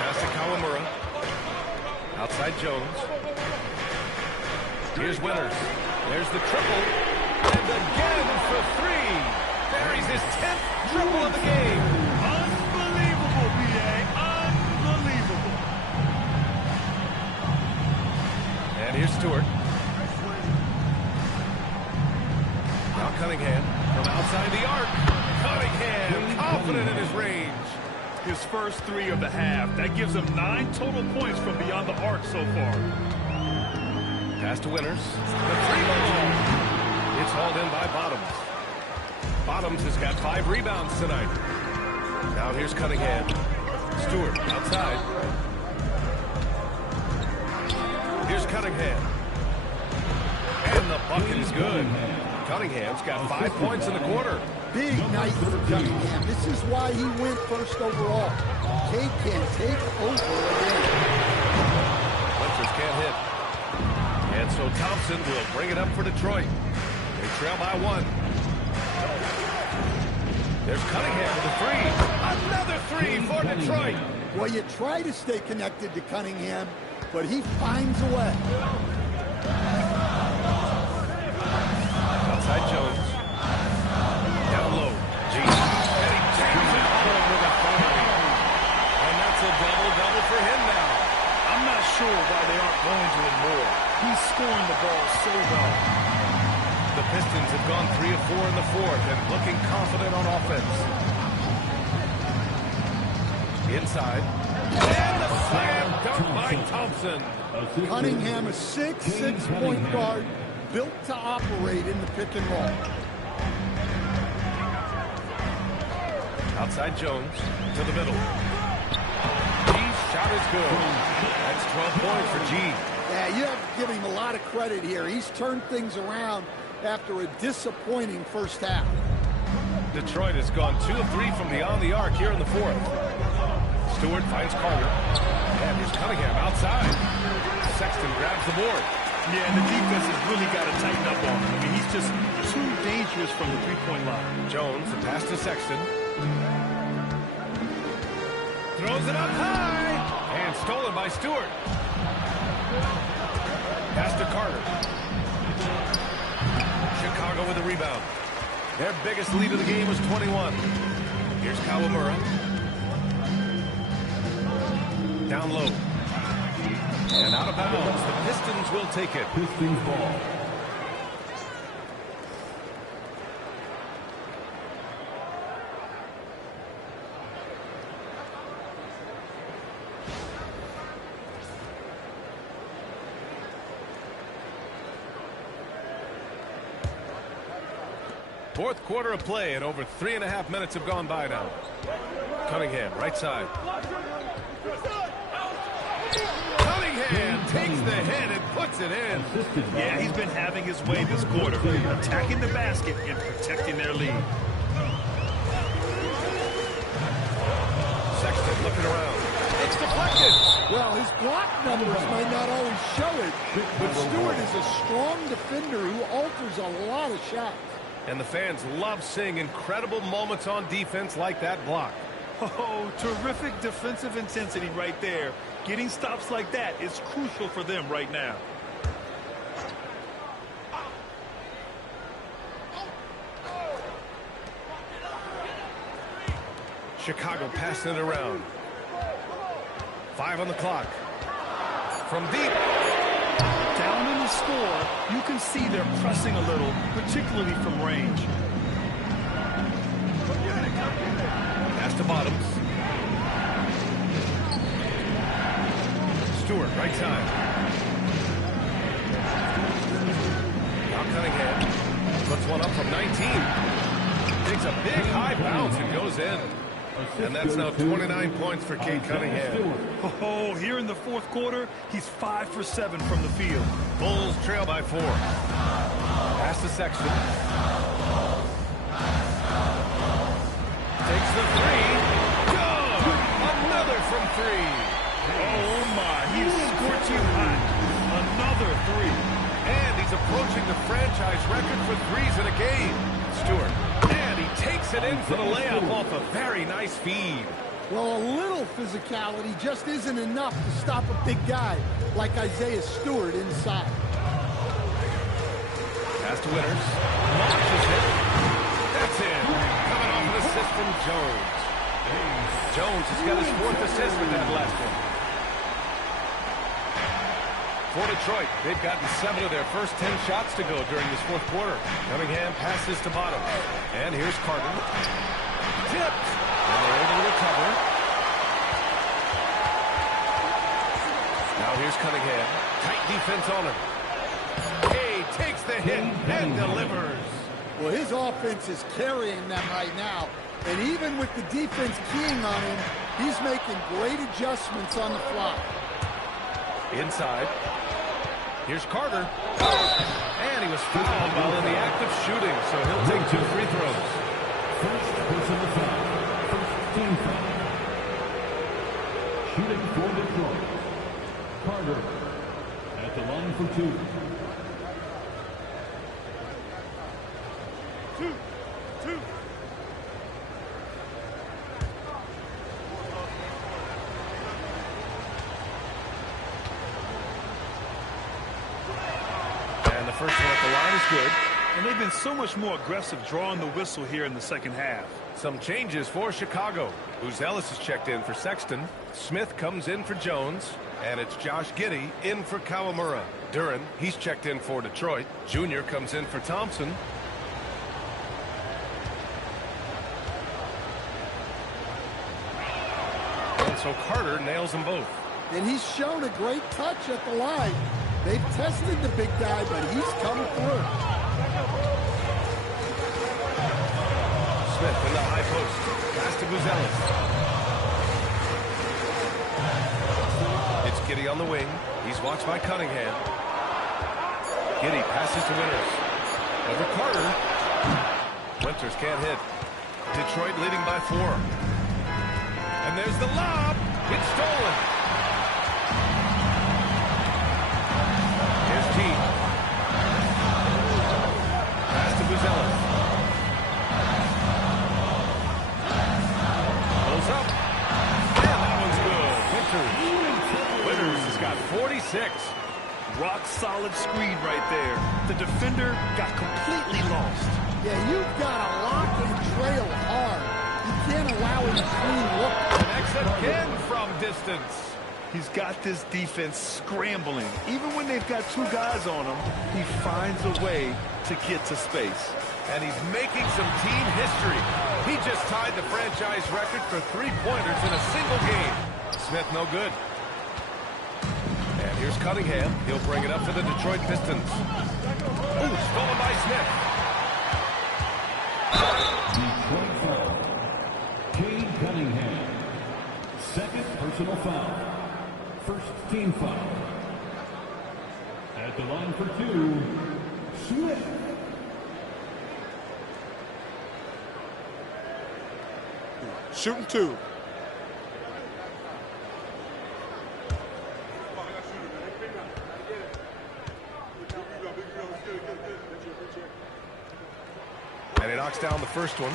Pass to Kawamura. Outside Jones. Here's Winters. There's the triple. And again for 3. Buries his 10th triple of the game. Unbelievable, B.A. Unbelievable. And here's Stewart. Now Cunningham from outside the arc. Cunningham confident in his range. His first 3 of the half. That gives him 9 total points from beyond the arc so far. Pass to Winters. The 3-ball. It's hauled in by Bottoms. Bottoms has got 5 rebounds tonight. Now here's Cunningham. Stewart outside. Here's Cunningham. And the bucket is good. Cunningham's got 5 points in the quarter. Big night for Cunningham. This is why he went first overall. Cade can take over again. Winters can't hit. And so Thompson will bring it up for Detroit. They trail by 1. There's Cunningham with a 3. Another 3 for Detroit. Well, you try to stay connected to Cunningham, but he finds a way. Outside Jones. Down low. G. And he takes it home with authority. And that's a double-double for him now. I'm not sure why they aren't going to him more. He's scoring the ball so well. The Pistons have gone 3 of 4 in the fourth and looking confident on offense. Inside. And the slam dunk by Thompson. Cunningham, a 6'6" point guard, built to operate in the pick and roll. Outside Jones to the middle. G's shot is good. That's 12 points for G. Yeah, you have to give him a lot of credit here. He's turned things around after a disappointing first half. Detroit has gone 2 of 3 from beyond the arc here in the fourth. Stewart finds Carter. And here's Cunningham outside. Sexton grabs the board. Yeah, and the defense has really got to tighten up on him. I mean, he's just too dangerous from the three-point line. Jones, the pass to Sexton. Throws it up high. And stolen by Stewart. Pass to Carter. Chicago with a rebound. Their biggest lead of the game was 21. Here's Kawamura. Down low. And out of bounds. The Pistons will take it. Pistons ball. Fourth quarter of play, and over 3.5 minutes have gone by now. Cunningham, right side. Cunningham takes the hit and puts it in. Yeah, he's been having his way this quarter, attacking the basket and protecting their lead. Sexton looking around. It's deflected. Well, his block numbers might not always show it, but Stewart is a strong defender who alters a lot of shots. And the fans love seeing incredible moments on defense like that block. Oh, terrific defensive intensity right there. Getting stops like that is crucial for them right now. Chicago passing it around. 5 on the clock. From deep. Down in the score, you can see they're pressing a little, particularly from range. Pass to Bottoms. Stewart, right side. Now Cunningham puts one up from 19. Takes a big high bounce and goes in. And that's now 29 points for Cade Cunningham. Oh, here in the fourth quarter, he's 5 for 7 from the field. Bulls trail by 4. Pass to Sexton. Takes the 3. Good! Another from 3. Oh, my. He is scorching hot. Another 3. And he's approaching the franchise record for threes in a game. Stewart. And he takes it in for the layup off a very nice feed. Well, a little physicality just isn't enough to stop a big guy like Isaiah Stewart inside. Pass to Winters. Launches it. That's in. Coming off an assist from Jones. Jones has got his 4th assist with that last one. For Detroit, they've gotten 7 of their first 10 shots to go during this fourth quarter. Cunningham passes to Bottom. And here's Carter. Tipped. And they're able to recover. Now here's Cunningham. Tight defense on him. Cade takes the hit and delivers. Well, his offense is carrying them right now. And even with the defense keying on him, he's making great adjustments on the fly. Inside. Here's Carter. And he was fouled while in the act of shooting, so he'll take 2 free throws. First personal foul. First team foul. Shooting for Detroit. Carter at the line for 2. 2. And the first one at the line is good. And they've been so much more aggressive drawing the whistle here in the second half. Some changes for Chicago. Ellis is checked in for Sexton. Smith comes in for Jones. And it's Josh Giddey in for Kawamura. Duren, he's checked in for Detroit. Junior comes in for Thompson. And so Carter nails them both. And he's shown a great touch at the line. They've tested the big guy, but he's come through. Smith in the high post. Pass to Buzelis. It's Giddey on the wing. He's watched by Cunningham. Giddey passes to Winters. Over Carter. Winters can't hit. Detroit leading by 4. And there's the lob. It's stolen. Here's T. Pass to Buzelis. Pulls up. And that one's good. Winters has got 46. Rock solid screen right there. The defender got completely lost. Yeah, you've got to lock and trail hard. You can't allow him to clean look. Connects again from distance. He's got this defense scrambling. Even when they've got 2 guys on him, he finds a way to get to space. And he's making some team history. He just tied the franchise record for 3-pointers in a single game. Smith no good. And here's Cunningham. He'll bring it up for the Detroit Pistons. Ooh, stolen by Smith. Detroit foul. Cade Cunningham. Second personal foul. First team foul. At the line for 2, Smith. Shooting 2. And he knocks down the first one.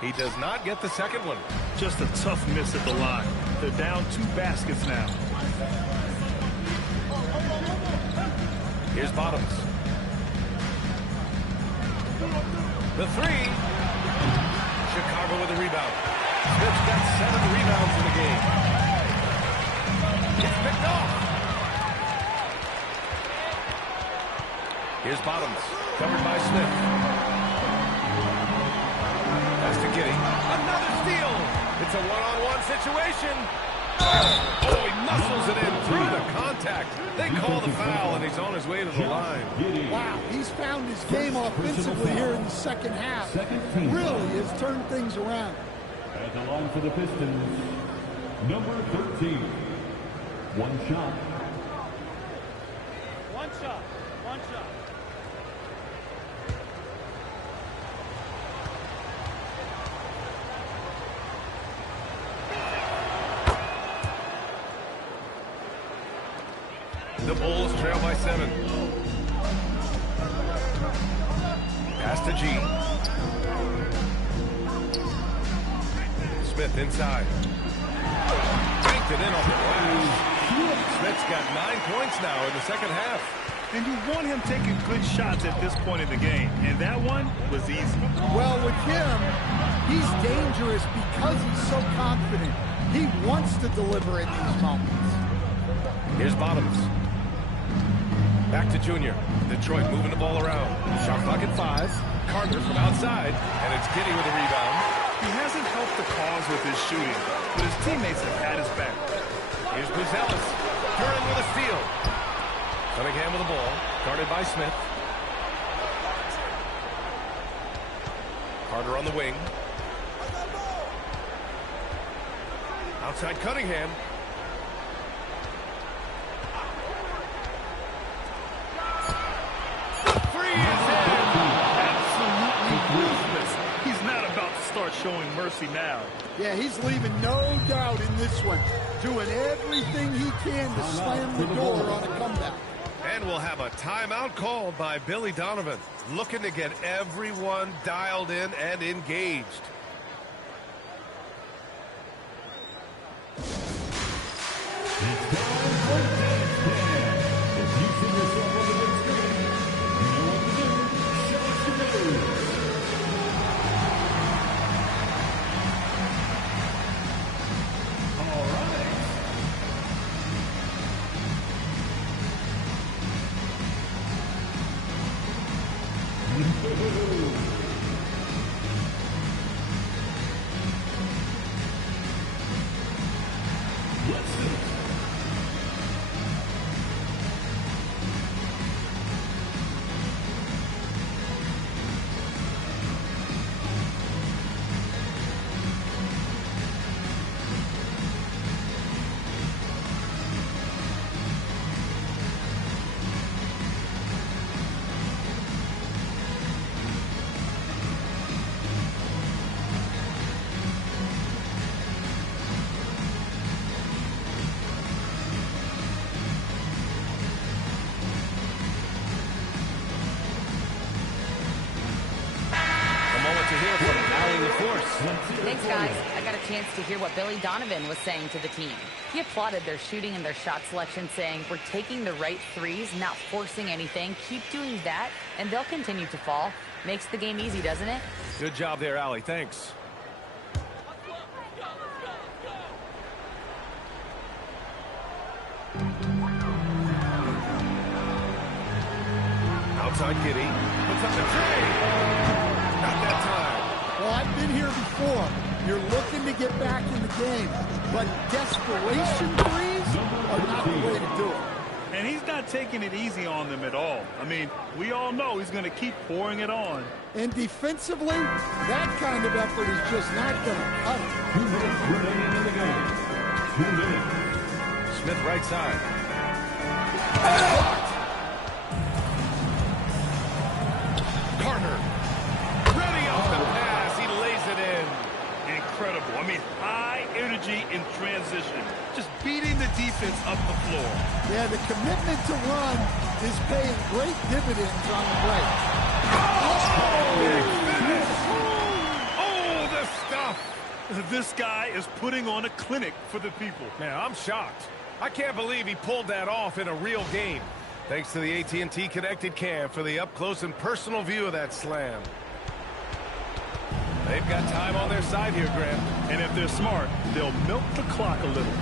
He does not get the second one. Just a tough miss at the line. They're down 2 baskets now. Here's Bottoms. The 3. Chicago with a rebound. Smith's got 7 rebounds in the game. It's picked off. Here's Bottoms. Covered by Smith. Pass to Giddey. Another steal. It's a one-on-one situation. Oh, he muscles it in through the contact. They call the foul, and he's on his way to the line. Wow, he's found his game offensively here in the second half. Really has turned things around. At the line for the Pistons, number 13. One shot. One shot. The Bulls trail by 7. Pass to G. Smith inside. Banked it in off the glass. Smith's got 9 points now in the second half. And you want him taking good shots at this point in the game. And that one was easy. Well, with him, he's dangerous because he's so confident. He wants to deliver in these moments. Here's Bottoms. Back to Junior. Detroit moving the ball around. Shot clock at 5. Carter from outside. And it's Giddey with a rebound. He hasn't helped the cause with his shooting, but his teammates have had his back. Here's Buzelis. Curran with a steal. Cunningham with the ball. Guarded by Smith. Carter on the wing. Outside Cunningham. Free is in. Absolutely ruthless. He's not about to start showing mercy now. Yeah, he's leaving no doubt in this one. Doing everything he can to slam the door on a comeback. And we'll have a timeout called by Billy Donovan, looking to get everyone dialed in and engaged. Thanks, guys. I got a chance to hear what Billy Donovan was saying to the team. He applauded their shooting and their shot selection, saying, "We're taking the right threes, not forcing anything. Keep doing that, and they'll continue to fall." Makes the game easy, doesn't it? Good job there, Allie. Thanks. Outside Giddy. Puts up the three. Not that time. Well, I've been here before. You're looking to get back in the game, but desperation threes are not the way to do it. And he's not taking it easy on them at all. I mean, we all know he's going to keep pouring it on. And defensively, that kind of effort is just not going to cut it. 2 minutes remaining in the game. 2 minutes. Smith right side. Carter. Ready off the pass. He lays it in. Incredible. I mean, high energy in transition. Just beating the defense up the floor. Yeah, the commitment to run is paying great dividends on the break. Big finish. Oh, the stuff. This guy is putting on a clinic for the people. Man, I'm shocked. I can't believe he pulled that off in a real game. Thanks to the AT&T Connected Cam for the up-close and personal view of that slam. They've got time on their side here, Graham. And if they're smart, they'll milk the clock a little.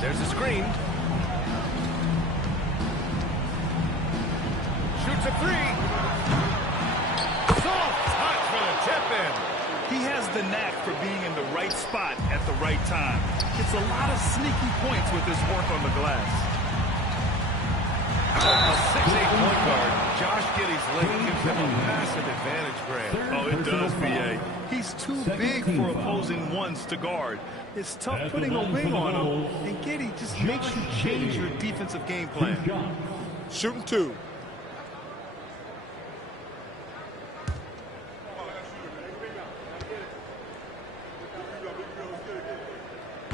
There's a screen. Shoots a three. Soft touch for the tip-in. He has the knack for being in the right spot at the right time. Gets a lot of sneaky points with his work on the glass. A 6'8" point guard. Josh Giddey's length gives him a massive advantage, Graham. Oh, it does, B.A. He's too big for opposing ones to guard. It's tough putting a wing on him, and Giddey just makes you change your defensive game plan. Shooting 2.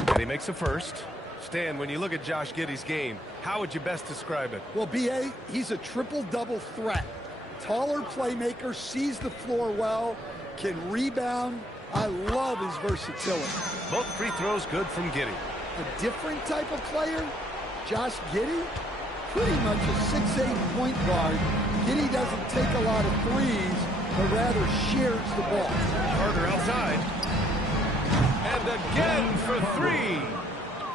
And he makes a first. Stan, when you look at Josh Giddey's game, how would you best describe it? Well, B.A., he's a triple-double threat. Taller playmaker, sees the floor well, can rebound. I love his versatility. Both free throws good from Giddey. A different type of player, Josh Giddey, pretty much a 6'8" point guard. Giddey doesn't take a lot of threes, but rather shares the ball. Carter outside. And again for three.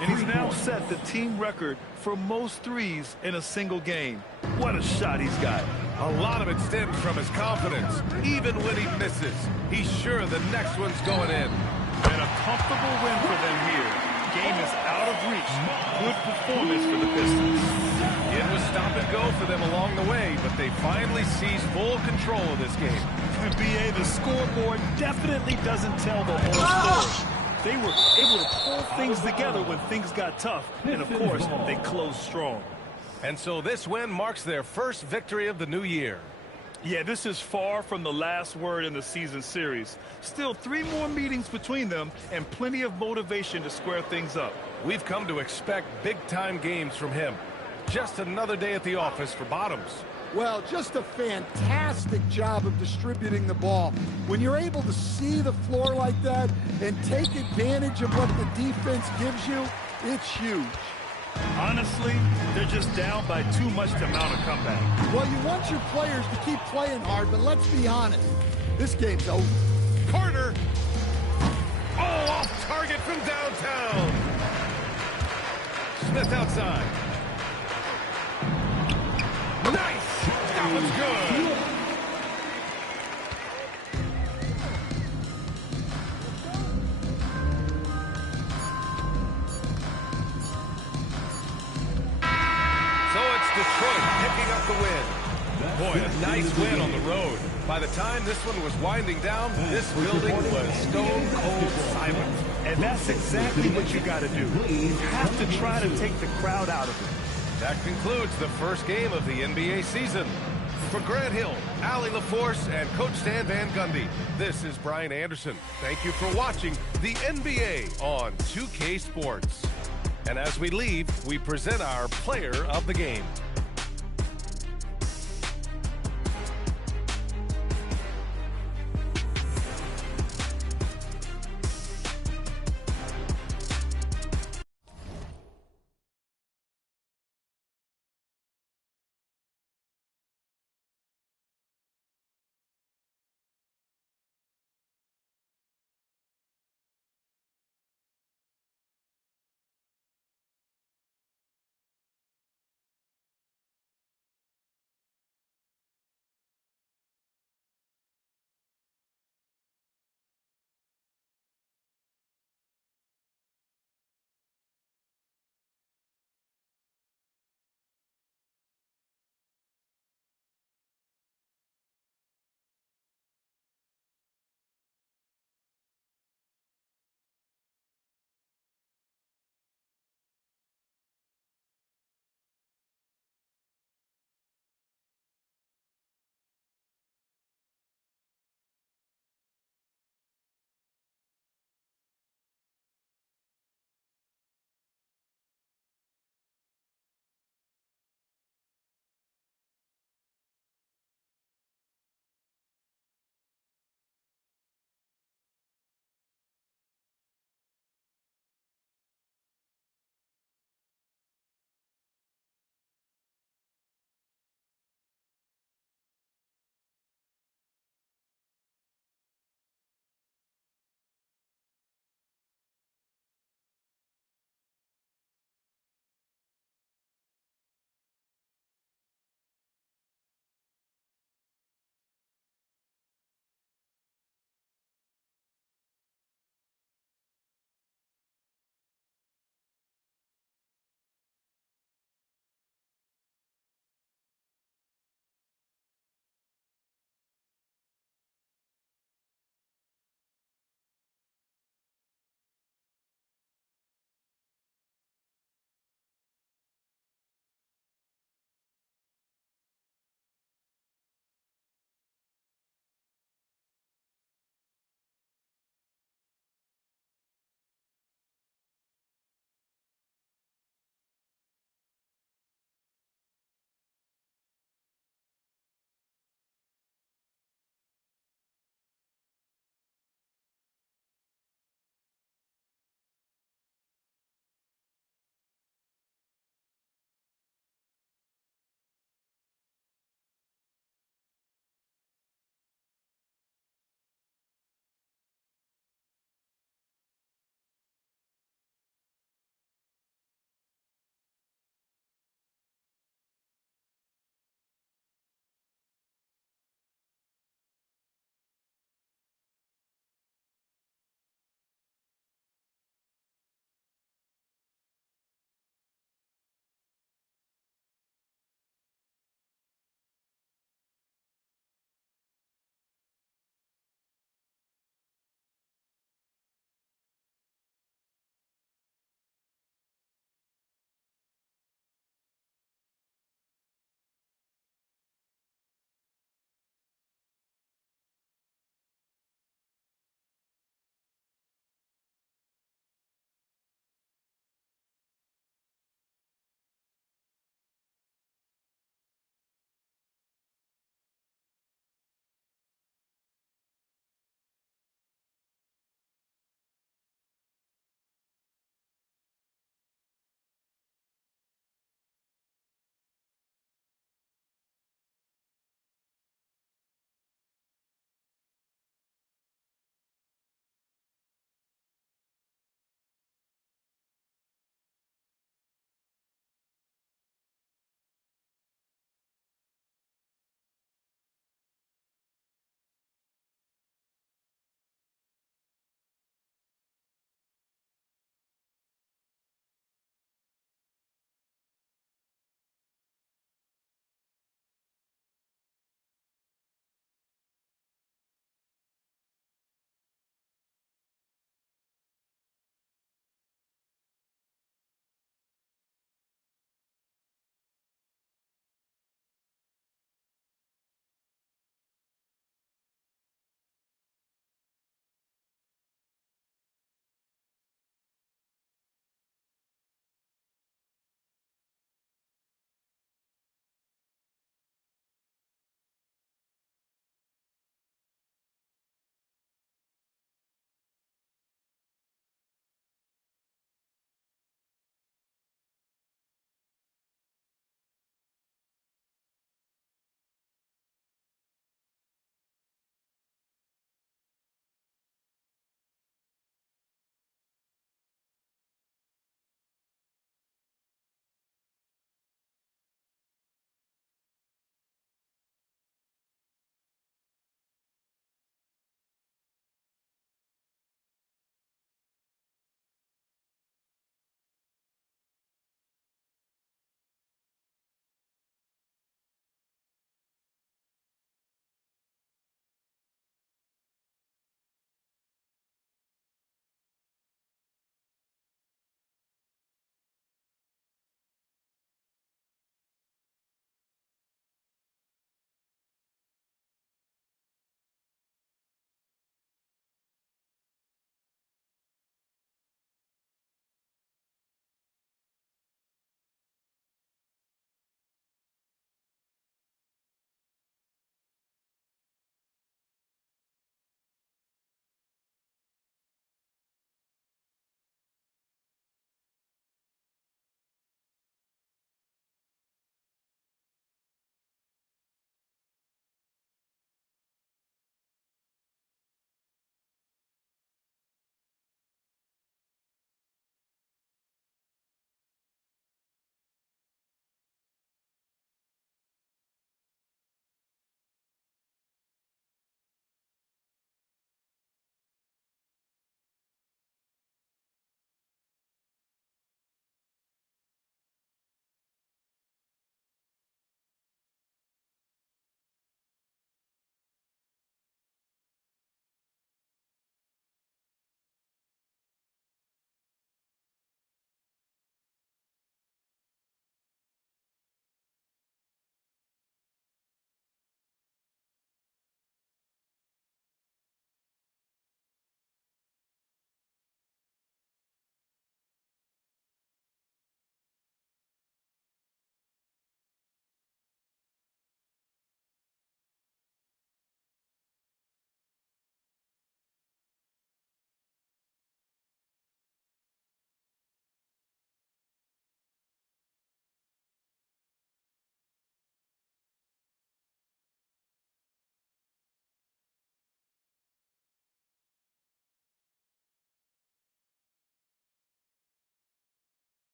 And he's now set the team record for most threes in a single game. What a shot he's got. A lot of it stems from his confidence. Even when he misses, he's sure the next one's going in. And a comfortable win for them here. Game is out of reach. Good performance for the Pistons. It was stop and go for them along the way, but they finally seized full control of this game. BA, the scoreboard definitely doesn't tell the whole story. They were able to pull things together when things got tough, and of course, they closed strong. And so this win marks their first victory of the new year. Yeah, this is far from the last word in the season series. Still 3 more meetings between them and plenty of motivation to square things up. We've come to expect big-time games from him. Just another day at the office for Bottoms. Well, just a fantastic job of distributing the ball. When you're able to see the floor like that and take advantage of what the defense gives you, it's huge. Honestly, they're just down by too much to mount a comeback. Well, you want your players to keep playing hard, but let's be honest. This game's over. Carter! Oh, off target from downtown! Smith outside. Nice! That was good! Detroit picking up the win. Boy, a nice win on the road. By the time this one was winding down, this building was stone cold silent. And that's exactly what you got to do. You have to try to take the crowd out of it. That concludes the first game of the NBA season. For Grant Hill, Allie LaForce, and Coach Stan Van Gundy, this is Brian Anderson. Thank you for watching the NBA on 2K Sports. And as we leave, we present our player of the game.